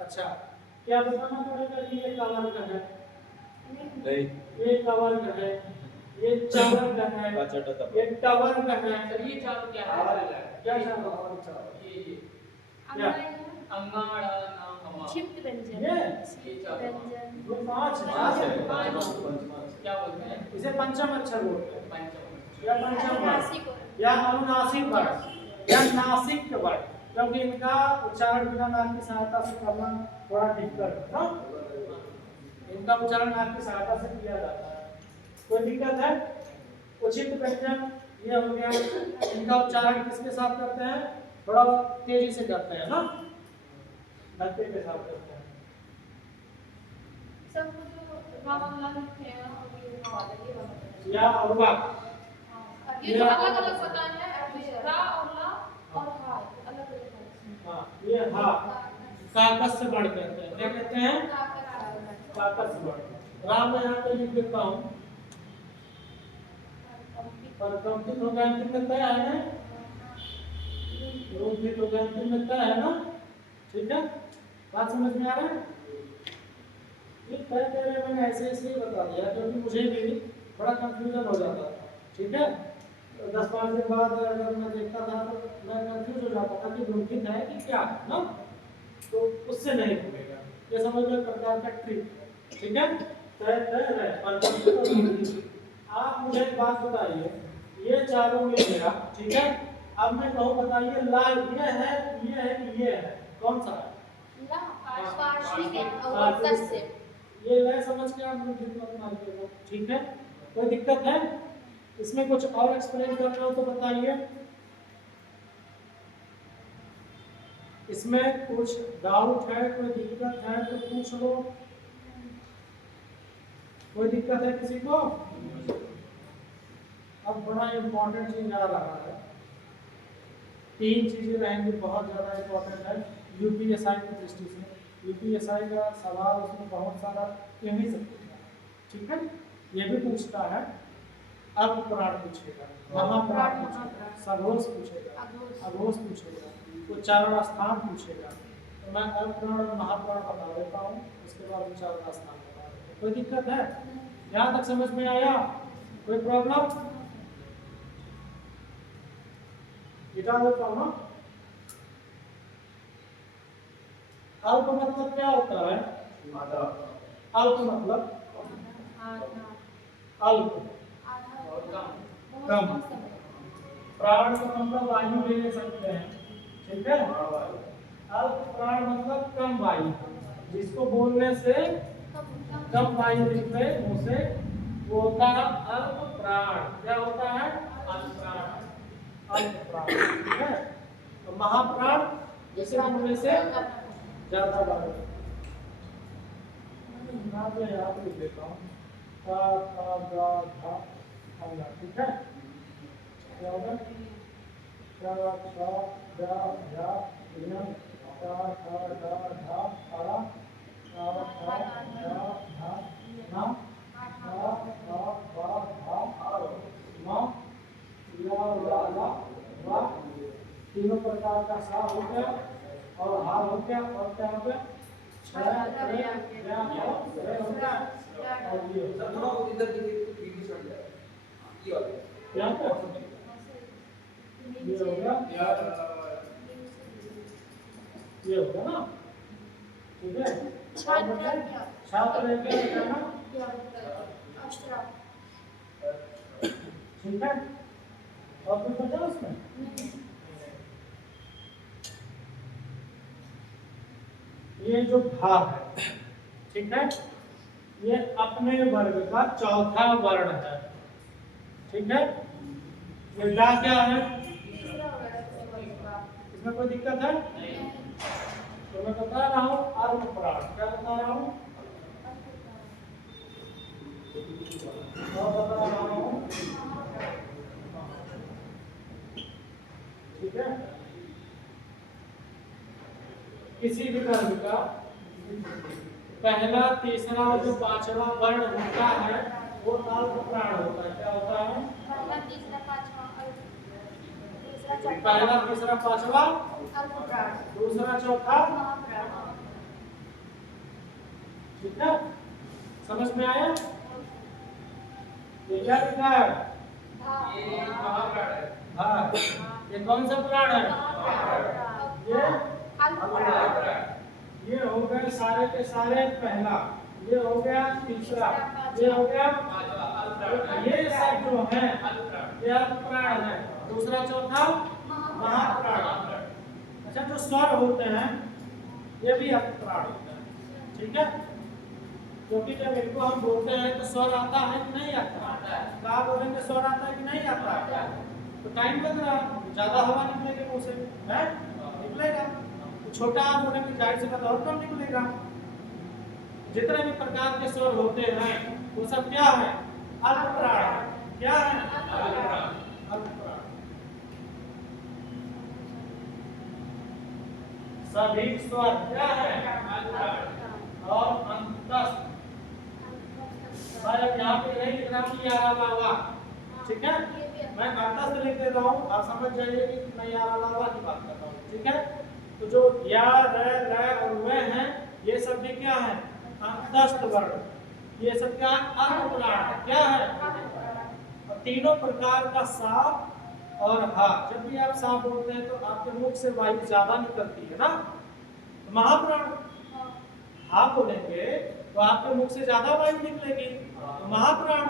अच्छा, क्या बताना पड़ेगा कि ये कवर्ग है? नहीं ये कवर्ग है, ये चवर्ग है, ये टवर्ग है। सर ये चारों क्या है? क्या चारों? ये क्या? अंगाड़ नाम हवा क्षिप्त व्यंजन। ये क्षिप्त व्यंजन। ये पांच क्या बोलते हैं? इसे पंचम अक्षर बोलते हैं, पंचम। या पंचम वर्ण, नासिक वर्ण। या अनुनासिक वर्ण, या नासिक वर्ण, क्योंकि इनका उच्चारण बिना नाक की सहायता से करना थोड़ा दिक्कत है ना। इनका उच्चारण नाक की सहायता से किया जाता है। कोई दिक्कत है? उचित व्यंजन ये हो गया। इनका उच्चारण किसके साथ करते हैं? थोड़ा तेजी से करते हैं ना, धक्के के साथ करते हैं। सब जो रामला लिखे हैं और ये वाला ये वाला या अरवा, ये जो अलग-अलग बताना है अभी रा और ला और हा अलग-अलग है। हाँ ये हा काकस से बढ़ करते हैं। क्या कहते हैं? काकस से बढ़। राम में यहाँ पे लिख देता हूँ, पर कंपित हो गया अंतिम में तय है ना, रोधित हो गया अंतिम में तय है ना। ठीक है, बात समझ में आ रहा है? ये तय कह रहे मैंने ऐसे इसलिए बता दिया क्योंकि मुझे भी बड़ा कंफ्यूजन हो जाता था। ठीक है, 10-5 दिन बाद अगर मैं देखता था तो मैं कंफ्यूज हो जाता था कि रोधित है कि क्या है ना, तो उससे नहीं होगा। ये समझ लो प्रकार का ट्रिक। ठीक है, तय तय रहे पर कंपित और रोधित। आप मुझे एक बात बताइए, ये चारों मिल गया। ठीक है, अब मैं कहूँ बताइए ला ये है कि ये है, कौन सा है? ला पार्श्विक है और तस्य। ये लय समझ के आप मुझे मत मारिएगा। ठीक है, कोई दिक्कत है? इसमें कुछ और एक्सप्लेन करना हो तो बताइए। इसमें कुछ डाउट है, कोई दिक्कत है तो पूछ लो। कोई दिक्कत है किसी को? अब बड़ा इम्पोर्टेंट चीज आ रहा है, 3 चीजें रहेंगी बहुत ज्यादा इम्पोर्टेंट है यूपीएसआई की दृष्टि से। यूपीएसआई का सवाल उसमें बहुत सारा कह नहीं सकते। ठीक है, ये भी पूछता है, अल्पप्राण पूछेगा, महाप्राण पूछेगा, सघोष पूछेगा, अघोष पूछेगा, उच्चारण स्थान पूछेगा। तो मैं अल्पप्राण और महाप्राण बता देता हूँ, उसके बाद उच्चारण स्थान बता देता हूँ। कोई दिक्कत है? यहाँ तक समझ में आया? कोई प्रॉब्लम? गिटा देता हूँ ना। अल्प मतलब क्या होता है? अल्प मतलब अल्प कम। प्राण का मतलब वायु ले सकते हैं। ठीक है, अल्प प्राण मतलब कम वायु, जिसको बोलने से कम वायु निकले मुंह से, वो होता है अल्प प्राण। क्या होता है? अल्प प्राण। अल्प प्राण। ठीक है, तो महाप्राण जैसे बोलने से ज्यादा वायु। मैं याद लिख देता हूँ, का का गा धा अल्लाह। ठीक है, क्या होगा? का का गा धा इनम का का गा धा अला का का गा धा ना का का बा धा मा या ला वा। तीनों प्रकार का सा हो गया और हा हो गया और क्या हो गया? ये होगा ना। ठीक है, छात्र ठीक है, और कुछ बचा उसमें? ये जो भा है, ठीक है, ये अपने वर्ग का चौथा वर्ण है। ठीक है, ये डा क्या है? इसमें कोई दिक्कत है? तो मैं बता रहा हूँ अल्पप्राण। क्या बता रहा हूँ? बता रहा हूँ। ठीक है, किसी भी वर्ग का पहला, तीसरा और जो 5वां वर्ण होता है वो अल्प प्राण होता है। क्या होता है? पहला तीसरा पांचवा दूसरा चौथा पहला तीसरा पांचवा अल्प प्राण दूसरा चौथा। महाप्राण। ठीक है, समझ में आया? ये क्या लिखा है? ये महाप्राण है। हाँ, ये कौन सा प्राण है? ये अल्प प्राण। ये हो गए सारे के सारे पहला, ये हो गया तीसरा, ये हो गया ये सब जो है ये अल्प प्राण है। दूसरा चौथा महाप्राण। अच्छा, जो स्वर होते हैं ये भी अल्प प्राण होते हैं। ठीक है, क्योंकि जब इनको हम बोलते हैं तो स्वर आता है कि नहीं आता? कहा बोलेंगे स्वर आता है कि नहीं आता? तो टाइम लग रहा है, ज्यादा हवा निकलेगी मुंह से, है निकलेगा। तो छोटा बोलेंगे जाहिर सी बात और कम निकलेगा। जितने भी प्रकार के स्वर होते हैं वो सब क्या है? अल्प प्राण। क्या है? अल्प प्राण। सभी स्वर क्या है? और अंतस्थ। मैं यहाँ पे नहीं लिख रहा हूँ यारा लावा, ठीक है, मैं अंतस्थ लिख देता हूँ, आप समझ जाइए कि मैं यारा लावा की बात कर रहा हूँ। ठीक है, तो जो या र और व हैं ये सब भी क्या है? अंतस्थ वर्ण। ये सब क्या है? अल्प प्राण। क्या है? और तीनों प्रकार का सा और हा। जब भी आप सा बोलते हैं तो आपके मुख से वायु ज्यादा निकलती है ना, तो महाप्राण। हा बोलेंगे तो आपके मुख से ज्यादा वायु निकलेगी, तो महाप्राण।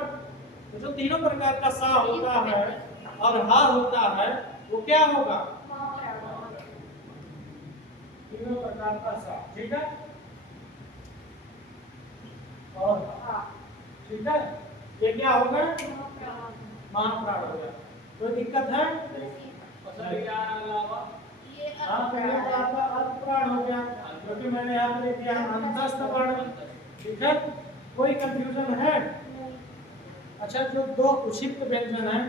तो जो तीनों प्रकार का सा होता है और हा होता है वो क्या होगा? तीनों प्रकार का सा। ठीक है, और ठीक है, ये क्या होगा? महाप्राण हो गया। कोई दिक्कत है? हाँ, पहले तो आपका अल्प प्राण हो गया, क्योंकि मैंने यहाँ पे लिख दिया अंतस्थ वर्ण। ठीक है, कोई कंफ्यूजन है? अच्छा, जो दो उचित व्यंजन है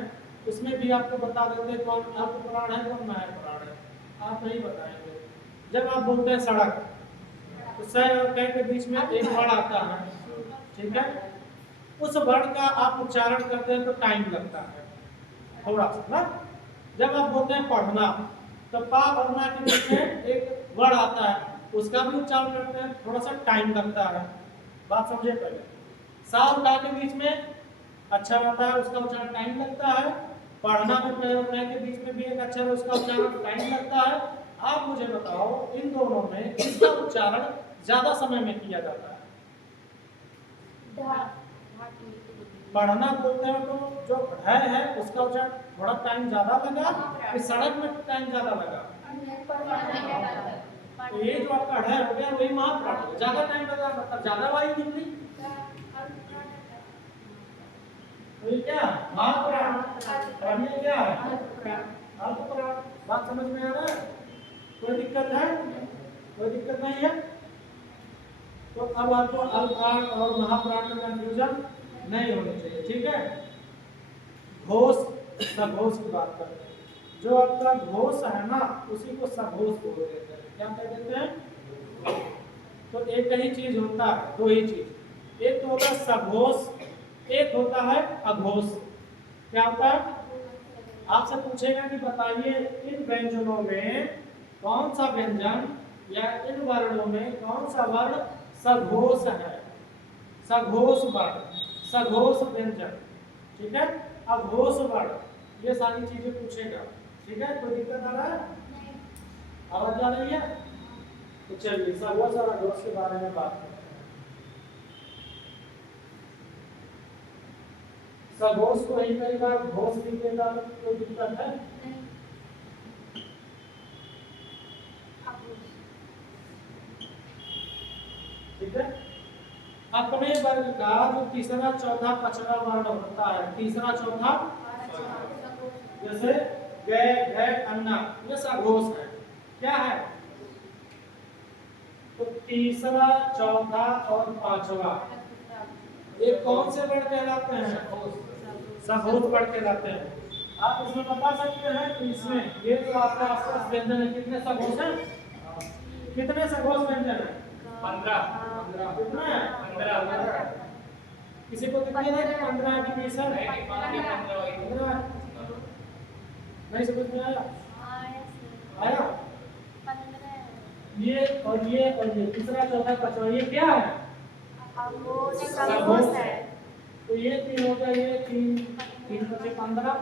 उसमें भी आपको बता देते हैं कौन अल्प प्राण है कौन महाप्राण है। आप नहीं बताएंगे। जब आप बोलते हैं सड़क तो स और क के बीच में एक वर्ण आता है। ठीक है, उस वर्ण का आप उच्चारण करते हैं तो टाइम लगता है थोड़ा सा ना। जब आप बोलते हैं पढ़ना तो पा और ना के बीच में एक वर्ण आता है, उसका भी उच्चारण करते हैं, थोड़ा सा टाइम लगता है। बात समझे? पहले सा और टा के बीच में अक्षर आता है, उसका उच्चारण टाइम लगता है। पढ़ना में प और न के बीच में भी एक अक्षर है, उसका उच्चारण टाइम लगता है। आप मुझे बताओ इन दोनों में किसका उच्चारण ज्यादा समय में किया जाता है? पढ़ना बोलते हैं तो जो है उसका उच्चारण थोड़ा टाइम ज्यादा लगा, कि सड़क में टाइम ज्यादा लगा? तो ये जो आपका है हो गया वही महाप्राण। ज्यादा टाइम लगा मतलब ज्यादा वायु निकली, तो ये क्या? महाप्राण। और ये क्या है? अल्प प्राण। बात समझ में आ रहा है? कोई दिक्कत है? कोई दिक्कत नहीं है? तो अब आपको अल्प प्राण और महाप्राण में कंफ्यूजन नहीं होनी चाहिए। ठीक है, घोष सघोष की बात करते हैं। जो आपका घोष है ना उसी को सघोष बोल देते हैं। क्या कह देते हैं? तो एक ही चीज होता है, दो ही चीज, एक तो होता है सघोष, एक होता है अघोष। क्या होता है? आपसे पूछेगा कि बताइए इन व्यंजनों में कौन सा व्यंजन या इन वर्णों में कौन सा वर्ण सघोष है? सघोष वर्ण, सघोष व्यंजन। ठीक है, अघोष वर्ण, ये सारी चीजें पूछेगा। ठीक है, कोई दिक्कत आ रहा है? आवाज आ रही है? तो चलिए सघोष और अघोष के बारे में बात करते हैं। सघोष को ही कई बार घोष लिख देता, कोई दिक्कत है? ठीक है, अपने वर्ग का जो तीसरा चौथा पचड़ा वर्ण होता है, तीसरा चौथा, जैसे ग घ अन्ना, ये सघोष है। क्या है? तो तीसरा चौथा और पांचवा ये कौन से वर्ण कहलाते हैं? सघोष वर्ण कहलाते हैं। आप इसमें बता सकते हैं कि इसमें ये जो आपका व्यंजन है कितने सघोष हैं? कितने सघोष व्यंजन है? 15। कितने हैं? 15। किसी को कितने हैं? 15 डिवीजन नहीं, 5 या 15 वही। 15। नहीं समझ में आया? आया? 15 ये और ये और ये तीसरा चौथा पांचवा ये क्या है? सगोस है। तो ये 3 हो गया, ये 3 बचे 15।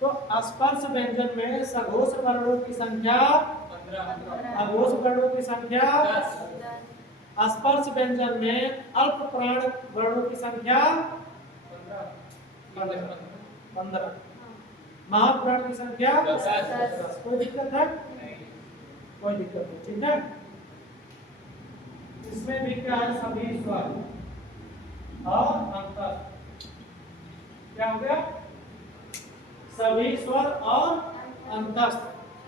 तो स्पर्श व्यंजन में सघोष वर्णों की संख्या 15 अघोष वर्णों की संख्या 10 स्पर्श व्यंजन में अल्प प्राण वर्णों की संख्या 15। महाप्राण की संख्या 10। कोई दिक्कत है? कोई दिक्कत नहीं, ठीक है। इसमें भी क्या है? सभी स्वर और अंतर। क्या हो गया? सभी स्वर और अंतस्थ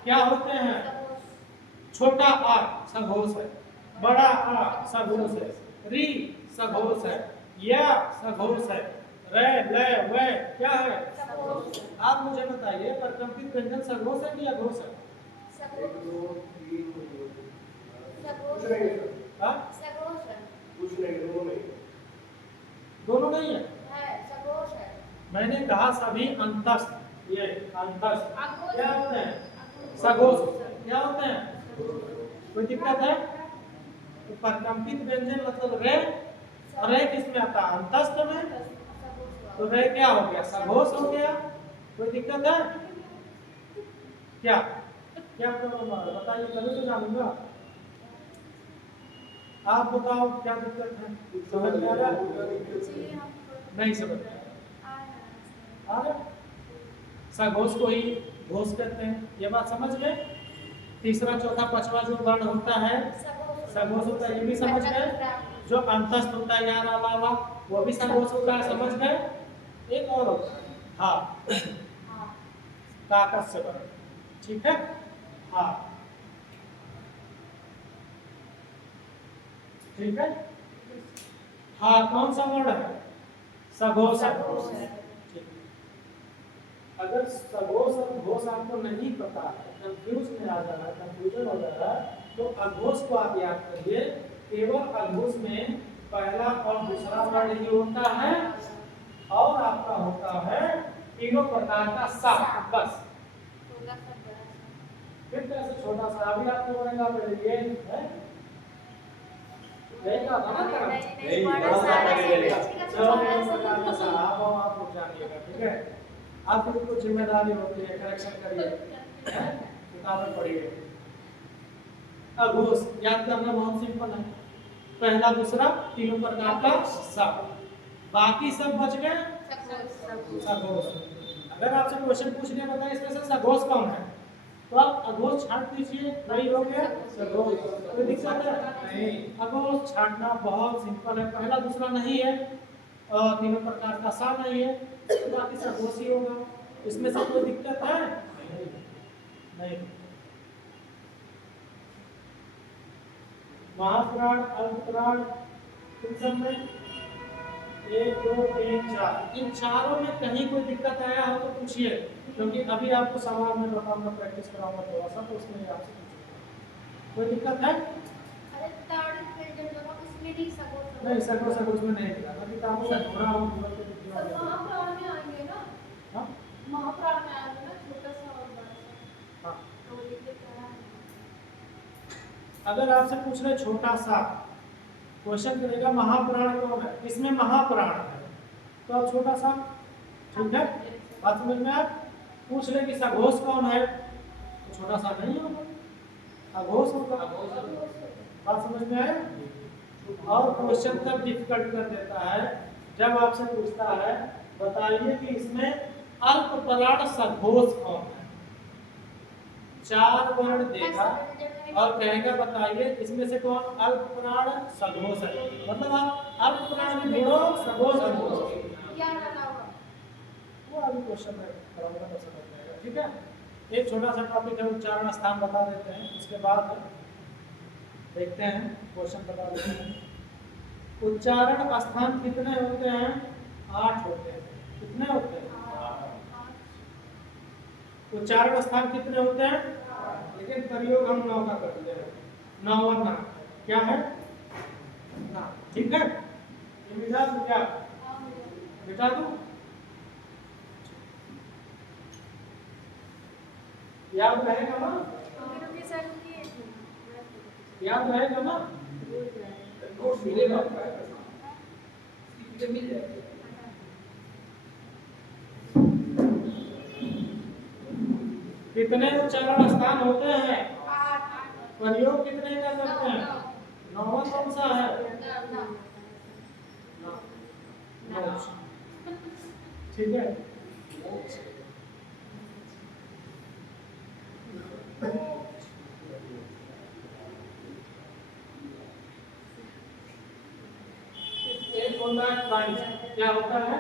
क्या होते हैं? छोटा आ सघोष है, बड़ा आ सघोष है, री सघोष है, या सघोष है, रे ले वे क्या है? आप मुझे बताइए परकंपित व्यंजन सघोष है कि अघोष है? हाँ? कुछ नहीं, दोनों नहीं। दोनों नहीं है। मैंने कहा सभी अंतस्थ, ये अंतस्थ क्या होते हैं? सघोष क्या होते हैं? कोई दिक्कत है? तो परकंपित व्यंजन मतलब रे, और रे किस में आता है? अंतस्थ में। तो रे क्या हो गया? सघोष हो गया। कोई दिक्कत है क्या? क्या प्रॉब्लम है बताइए, तभी तो जानूंगा। आप बताओ क्या दिक्कत है? समझ में आ रहा है? नहीं समझ में आ रहा? सघोष को ही घोष कहते हैं, ये बात समझ गए। तीसरा चौथा पांचवा जो वर्ण होता है सघोष होता है, ये भी समझ गए। जो अंतस्थ होता है यार अलावा वो भी सघोष होता है, समझ गए। एक और होता है हाँ, काकस से वर्ण, ठीक है। हाँ ठीक है। हाँ कौन सा वर्ण है? सघोष। अगर सघोष और घोष आपको नहीं पता है, कंफ्यूज में आ जा रहा है, कंफ्यूजन हो जा रहा है, तो अघोष को आप याद करिए। केवल अघोष में पहला और दूसरा वर्ण ही होता है और आपका होता है तीनों प्रकार का सा, बस। फिर कैसे छोटा सा अभी आपको बनेगा? पहले ये है देखा था ना? नहीं, बड़ा सा पहले ले लेगा। चलो प्रकार का सा आप लोग जानिएगा, ठीक है। आपकी कुछ जिम्मेदारी होती है, करेक्शन करिए, किताबें पढ़िए। अघोष याद करना बहुत सिंपल है, पहला दूसरा तीनों प्रकार का सा, बाकी सब बच गए सघोष। अगर आपसे क्वेश्चन पूछ लिया बताइए इसमें से सघोष कौन है, तो आप अघोष छांट दीजिए, वही हो गया सघोष। कोई दिक्कत है? नहीं। अघोष छांटना बहुत सिंपल है, पहला दूसरा नहीं है और तीनों प्रकार का सा नहीं है, तो बाकी सघोष ही होगा। इसमें से कोई दिक्कत है? नहीं। महाप्राण अल्पप्राण इन सब में 1 2 3 4 इन चारों में कहीं कोई दिक्कत आया हो तो पूछिए, क्योंकि अभी आपको सवाल में बताऊंगा, प्रैक्टिस कराऊंगा थोड़ा सा, तो उसमें आपसे पूछूंगा। कोई दिक्कत है? नहीं सघोष में नहीं मिला, अभी किताबों में ढूंढा हूं गूगल पे दिखा दिया। महाप्राण में आएंगे ना? हां महाप्राण में आएंगे ना, छोटा सा और बड़ा सा। हां। तो ये क्या है? अगर आपसे पूछ रहे छोटा सा, क्वेश्चन करेगा महाप्राण कौन है, इसमें महाप्राण है, तो अब छोटा सा, ठीक है। बात समझ में आया? पूछ ले कि सघोष कौन है, तो छोटा सा नहीं होगा, अघोष होगा। बात समझ में आया? और क्वेश्चन तब डिफिकल्ट कर देता है जब आपसे पूछता है बताइए कि इसमें अल्पप्राण सघोष कौन है। 4 वर्ण देगा और कहेगा बताइए इसमें से कौन अल्पप्राण सघोष है, मतलब आप अल्पप्राण में ढूंढो सघोष ढूंढो। क्या डाला हुआ? वो अभी क्वेश्चन में कराऊंगा तो समझ में आएगा, ठीक है। एक छोटा सा टॉपिक है, उच्चारण स्थान बता देते हैं, उसके बाद देखते हैं क्वेश्चन बता देते हैं। उच्चारण स्थान कितने होते हैं? 8 होते हैं। कितने होते हैं? उच्चारण स्थान कितने होते हैं? लेकिन प्रयोग हम 9 का करते हैं। 9 क्या है? ना, ठीक है। ये मिला तो क्या मिटा दूं? याद रहेगा ना? याद रहेगा ना? नोट मिलेगा मिल जाएगा। कितने उच्चारण स्थान होते हैं? प्रयोग कितने कर सकते हैं? 9वां कौन सा है? ठीक है। एक होता है कंठ, क्या होता है?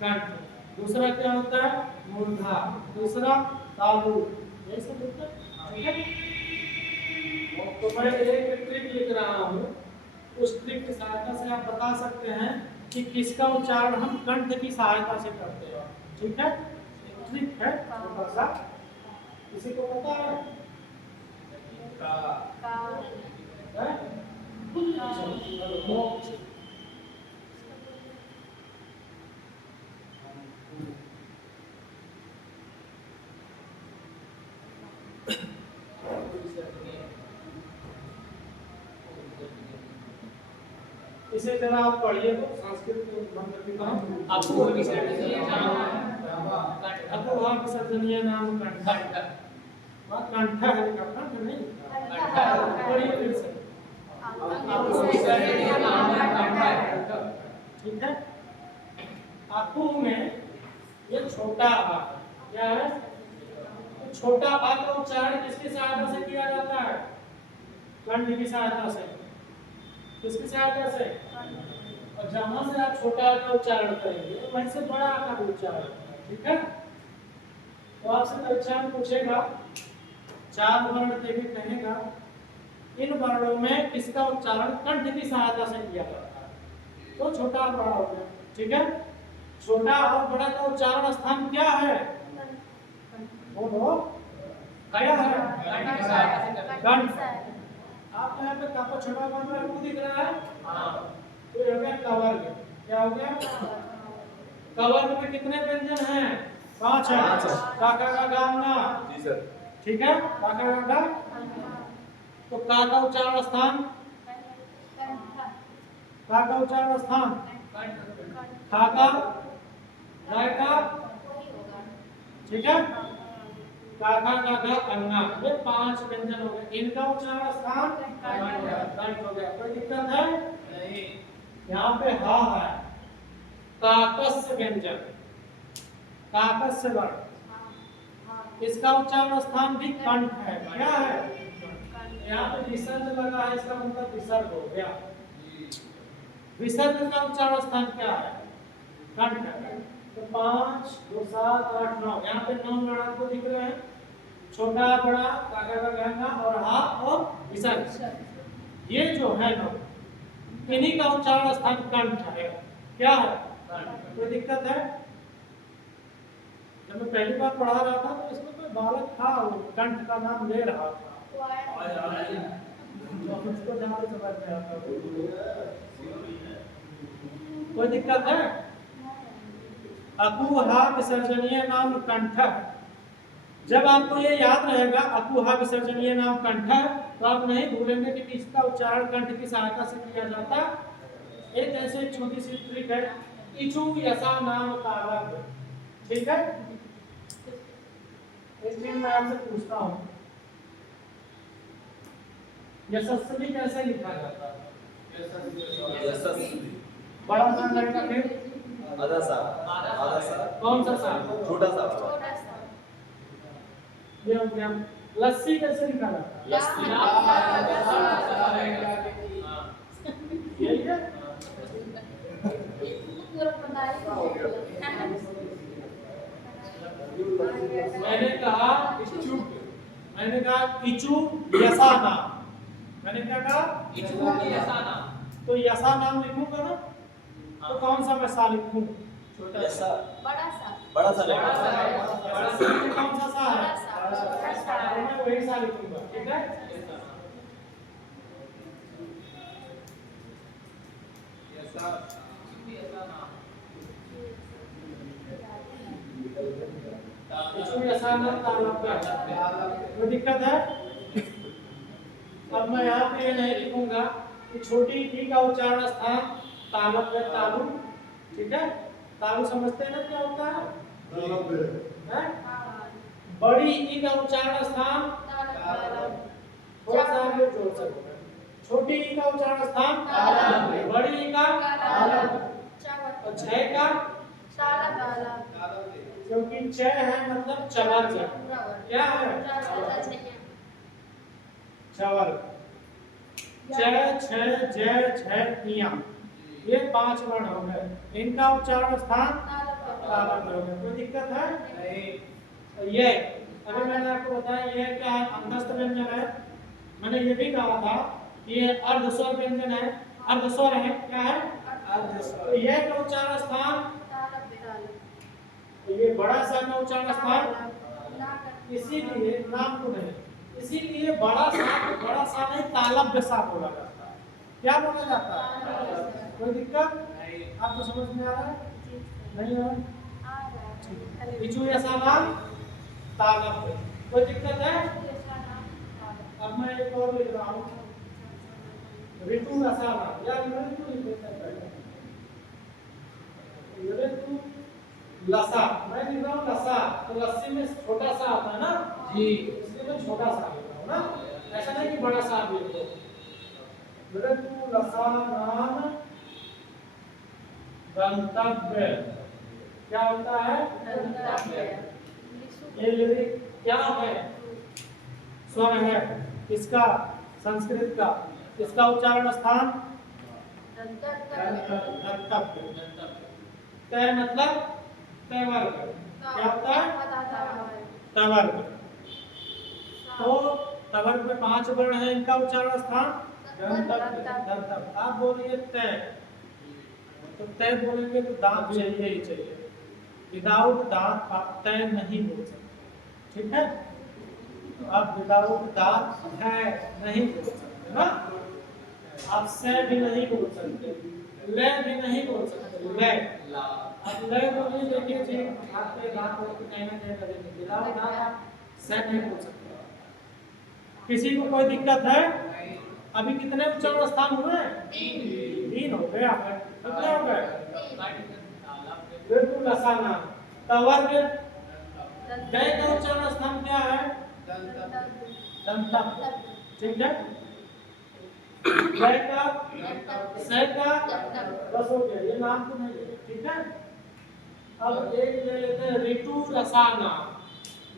कंठ। दूसरा क्या होता है? मूर्धा। दूसरा तालु। ये सब होता है, ठीक है। तो मैं एक ट्रिक लिख रहा हूँ, उस ट्रिक की सहायता से आप बता सकते हैं कि किसका उच्चारण हम कंठ की सहायता से करते हैं, ठीक है। ट्रिक है छोटा सा, किसी को पता है? इसे जरा आप पढ़िए तो संस्कृत अपूर्वा विसर्जनीय नाम कंठ। कंठ है, कंठ नहीं, पढ़िए फिर से। ठीक है। अकु में ये छोटा आ, क्या है? छोटा आ का उच्चारण किसकी सहायता से किया जाता है? कंठ की सहायता से। किसकी सहायता से? और जहां से आप छोटा आ का उच्चारण करेंगे वहीं से बड़ा आ का उच्चारण, ठीक है। तो आपसे परीक्षा में पूछेगा, 4 वर्ण देके कहेगा इन वर्णों में किसका उच्चारण कंठ की सहायता से किया जाता है? तो छोटा और बड़ा हो गया, ठीक है। छोटा और बड़ा का उच्चारण स्थान क्या है? बोलो, क्या है? कंठ। आप यहाँ पे कापा छोटा वर्ण में आपको दिख रहा है? तो ये हो गया कवर्ग। क्या हो गया? कवर्ग में कितने व्यंजन हैं? 5 है। काका का गामना, जी सर, ठीक है। काका का, तो का का उच्चारण स्थान, का का उच्चारण स्थान, खा का, गाय का, ठीक है। काका काका अन्ना, ये 5 व्यंजन हो गए। इनका उच्चारण स्थान कंठ हो गया। कोई दिक्कत है? नहीं। यहाँ पे हा है, काकस्य व्यंजन, काकस्य वर्ण, इसका उच्चारण स्थान भी कंठ है। क्या है? यहाँ पे विसर्ग लगा है, इसका मतलब विसर्ग हो गया। विसर्ग का उच्चारण स्थान क्या है? कंठ है। तो 5, 2, 7, 8, 9, यहाँ पे 9 वर्ण आपको दिख रहे हैं। छोटा बड़ा काका का गहना और हा और विसर्ग, ये जो है ना, इन्हीं का उच्चारण स्थान कंठ है। क्या है? कोई दिक्कत है? जब मैं पहली बार पढ़ा रहा था तो इसमें कोई बालक था, वो कंठ का नाम ले रहा था, उसको ज़्यादा समझ में आता। कोई दिक्कत है? अकुहा विसर्जनीय नाम कंठ। जब आपको ये याद रहेगा अकुहा विसर्जनीय नाम कंठ, तो आप नहीं भूलेंगे कि इसका उच्चारण कंठ की सहायता से किया जाता। एक ऐसे छोटी सी ट्रिक है, इचु यसा नाम कारक, ठीक है। एक दिन मैं आपसे पूछता हूँ, यशस्वी कैसे लिखा जाता है? यशस्वी, बड़ा सा रहेगा फिर आधा सा, आधा सा, कौन सा सा? छोटा सा, ये हो गया। लस्सी कैसे लिखा जाता है? यही है। मैंने कहा इचु यसा नाम, मैंने क्या कहा? इचु यसा नाम। तो यसा नाम लिखूंगा ना, तो कौन सा मैं सा लिखूं? छोटा ऐसा बड़ा सा, बड़ा सा बड़ा सा है। कौन सा सा है? तो मैं वही सा लिखूंगा, ठीक है। असाना तालव्य। कोई दिक्कत है? अब मैं यहाँ पे ये नहीं लिखूंगा कि छोटी टी का उच्चारण स्थान तालव्य तालु, ठीक है? तालु समझते हैं ना क्या होता है? हैं? बड़ी ई का उच्चारण स्थान थोड़ा सा आगे जोड़ सकते हैं। छोटी ई का उच्चारण स्थान बड़ी ई का और छह का, क्योंकि च है मतलब चवर्ग। क्या है? चवर्ग। च, छ, ज, झ, इया, ये 5 वर्ण हो गए। इनका उच्चारण स्थान तालव्य हो गया। कोई दिक्कत है? ये अभी मैंने आपको बताया ये क्या है? अंतस्थ व्यंजन है। मैंने ये भी कहा था कि ये अर्धस्वर व्यंजन है, अर्धस्वर है। क्या है? अर्धस्वर। ये का उच्चारण स्थान, ये बड़ा सा का उच्चारण स्थान, इसीलिए नाम को नहीं, इसीलिए बड़ा सा नहीं तालव्य सा बोला जाता है। क्या बोला जाता है? कोई दिक्कत? आपको समझ में आ रहा है? नहीं आ रहा? इचु ऐसा नाम तालव्य। कोई दिक्कत है? अब मैं एक और लिख रहा हूँ, ऋतु रसाना या ऋतु लसा। मैं लिख रहा हूँ लसा, तो लस्सी में छोटा सा आता है ना जी, इसलिए मैं छोटा सा लिख रहा हूँ ना, ऐसा नहीं कि बड़ा सा लिख दो। ऋतु रसानान गंतव्य। क्या होता है? ये लिरिक क्या है? स्वर है इसका, संस्कृत का। इसका उच्चारण स्थान गंतव्य। तय मतलब तवर्ग। क्या होता है? तवर्ग। तो तवर्ग में 5 वर्ण है, इनका उच्चारण स्थान गंतव्य। आप बोलिए तय, तो तय बोलेंगे तो दांत चाहिए ही चाहिए। विदाउट दांत आप तय नहीं बोल सकते, ठीक है? आप विदाउट दांत है नहीं बोल सकते ना। आप से भी नहीं बोल सकते, ले भी नहीं बोल सकते। ले अब ले बोलिए, देखिए जी आपके दांत हो तो कहीं ना कहीं लगेंगे। विदाउट दांत आप से नहीं बोल सकते। किसी को कोई दिक्कत है? अभी कितने उच्चारण स्थान हुए? 3 हो गया है। कितने हो गए? बिल्कुल आसान। तवर्ग गए का उच्चारण स्थान क्या है? दंतव्य, ठीक है? गए का से का बस हो गया, ये नाम को नहीं लेते, ठीक है? अब एक ले लेते हैं ऋतु रसाना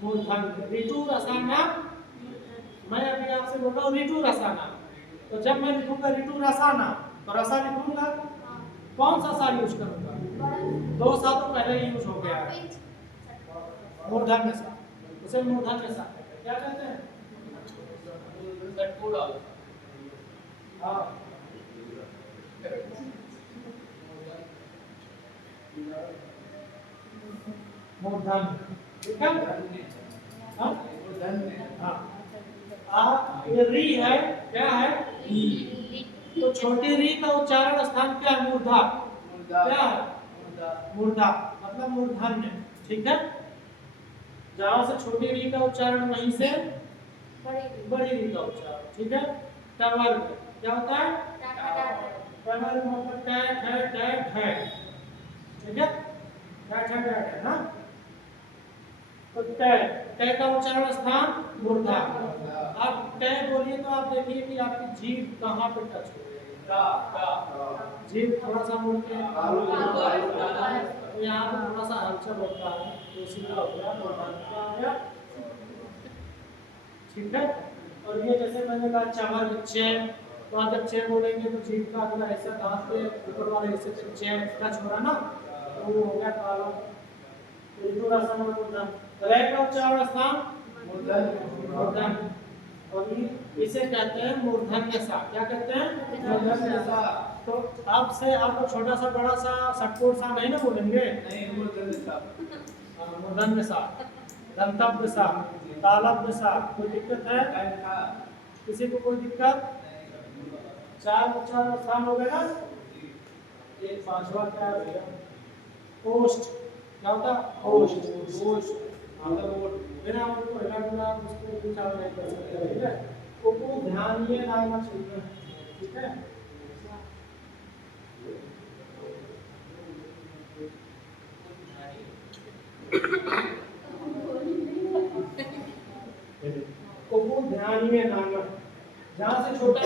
मूर्धन्य। ऋतु रसाना, मैं अभी आपसे बोल रहा हूँ ऋतु रसाना, तो जब मैं लिखूंगा ऋतु रसाना तो रसा लिखूंगा, कौन सा सा यूज करूंगा? 2 सा तो पहले ही यूज हो गया है, मूर्धन्य सा, उसे मूर्धन्य सा क्या कहते हैं? हाँ, मूर्धन्य, ठीक है? हाँ, ये री है, क्या है? तो छोटी री का उच्चारण स्थान क्या है? मूर्धा। क्या है? मूर्धा मतलब मूर्धन्य, ठीक है? जहां से छोटी री का उच्चारण वहीं से बड़ी री का उच्चारण, ठीक है? तवर्ग क्या होता है? तवर्ग मतलब टै ठै डै ढै, ठीक है? टै ठै डै ढै ना। तो टै, टै का उच्चारण स्थान मूर्धा। आप टै बोलिए तो आप देखिए कि आपकी जीभ कहाँ पे टच हो रही है। जीभ थोड़ा सा मुड़ के यहाँ पे थोड़ा सा हलचल होता है, तो इसलिए हो गया क्या हो गया, ठीक है? और ये जैसे मैंने कहा चवर्ग चे, तो आप जब चे बोलेंगे तो जीभ का अगला ऐसा दांत के ऊपर वाले हिस्से से चे टच हो रहा ना, तो वो हो गया तालव्य। ऋतु रसाना मूर्धन्य। रे का उच्चारण स्थान मूर्धन्य, और इसे कहते हैं मूर्धन्य सा। क्या कहते हैं? मूर्धन्य सा। तो अब से आपको छोटा सा बड़ा सा षटकोण सा नहीं ना बोलेंगे? नहीं, मूर्धन्य सा, मूर्धन्य सा, दंतव्य सा, तालव्य सा। कोई दिक्कत है? किसी को कोई दिक्कत? 4 उच्चारण स्थान हो गए ना। एक 5वां क्या है? ओष्ठ। क्या होता है? ओष्ठ, ओष्ठ मतलब बिना उसको हिला उसको उच्चारण नहीं कर सकते, ठीक है। कुकु ध्यानीय नाम चिन्ह, ठीक है। कुकु ध्यानीय नाम, जहाँ से छोटा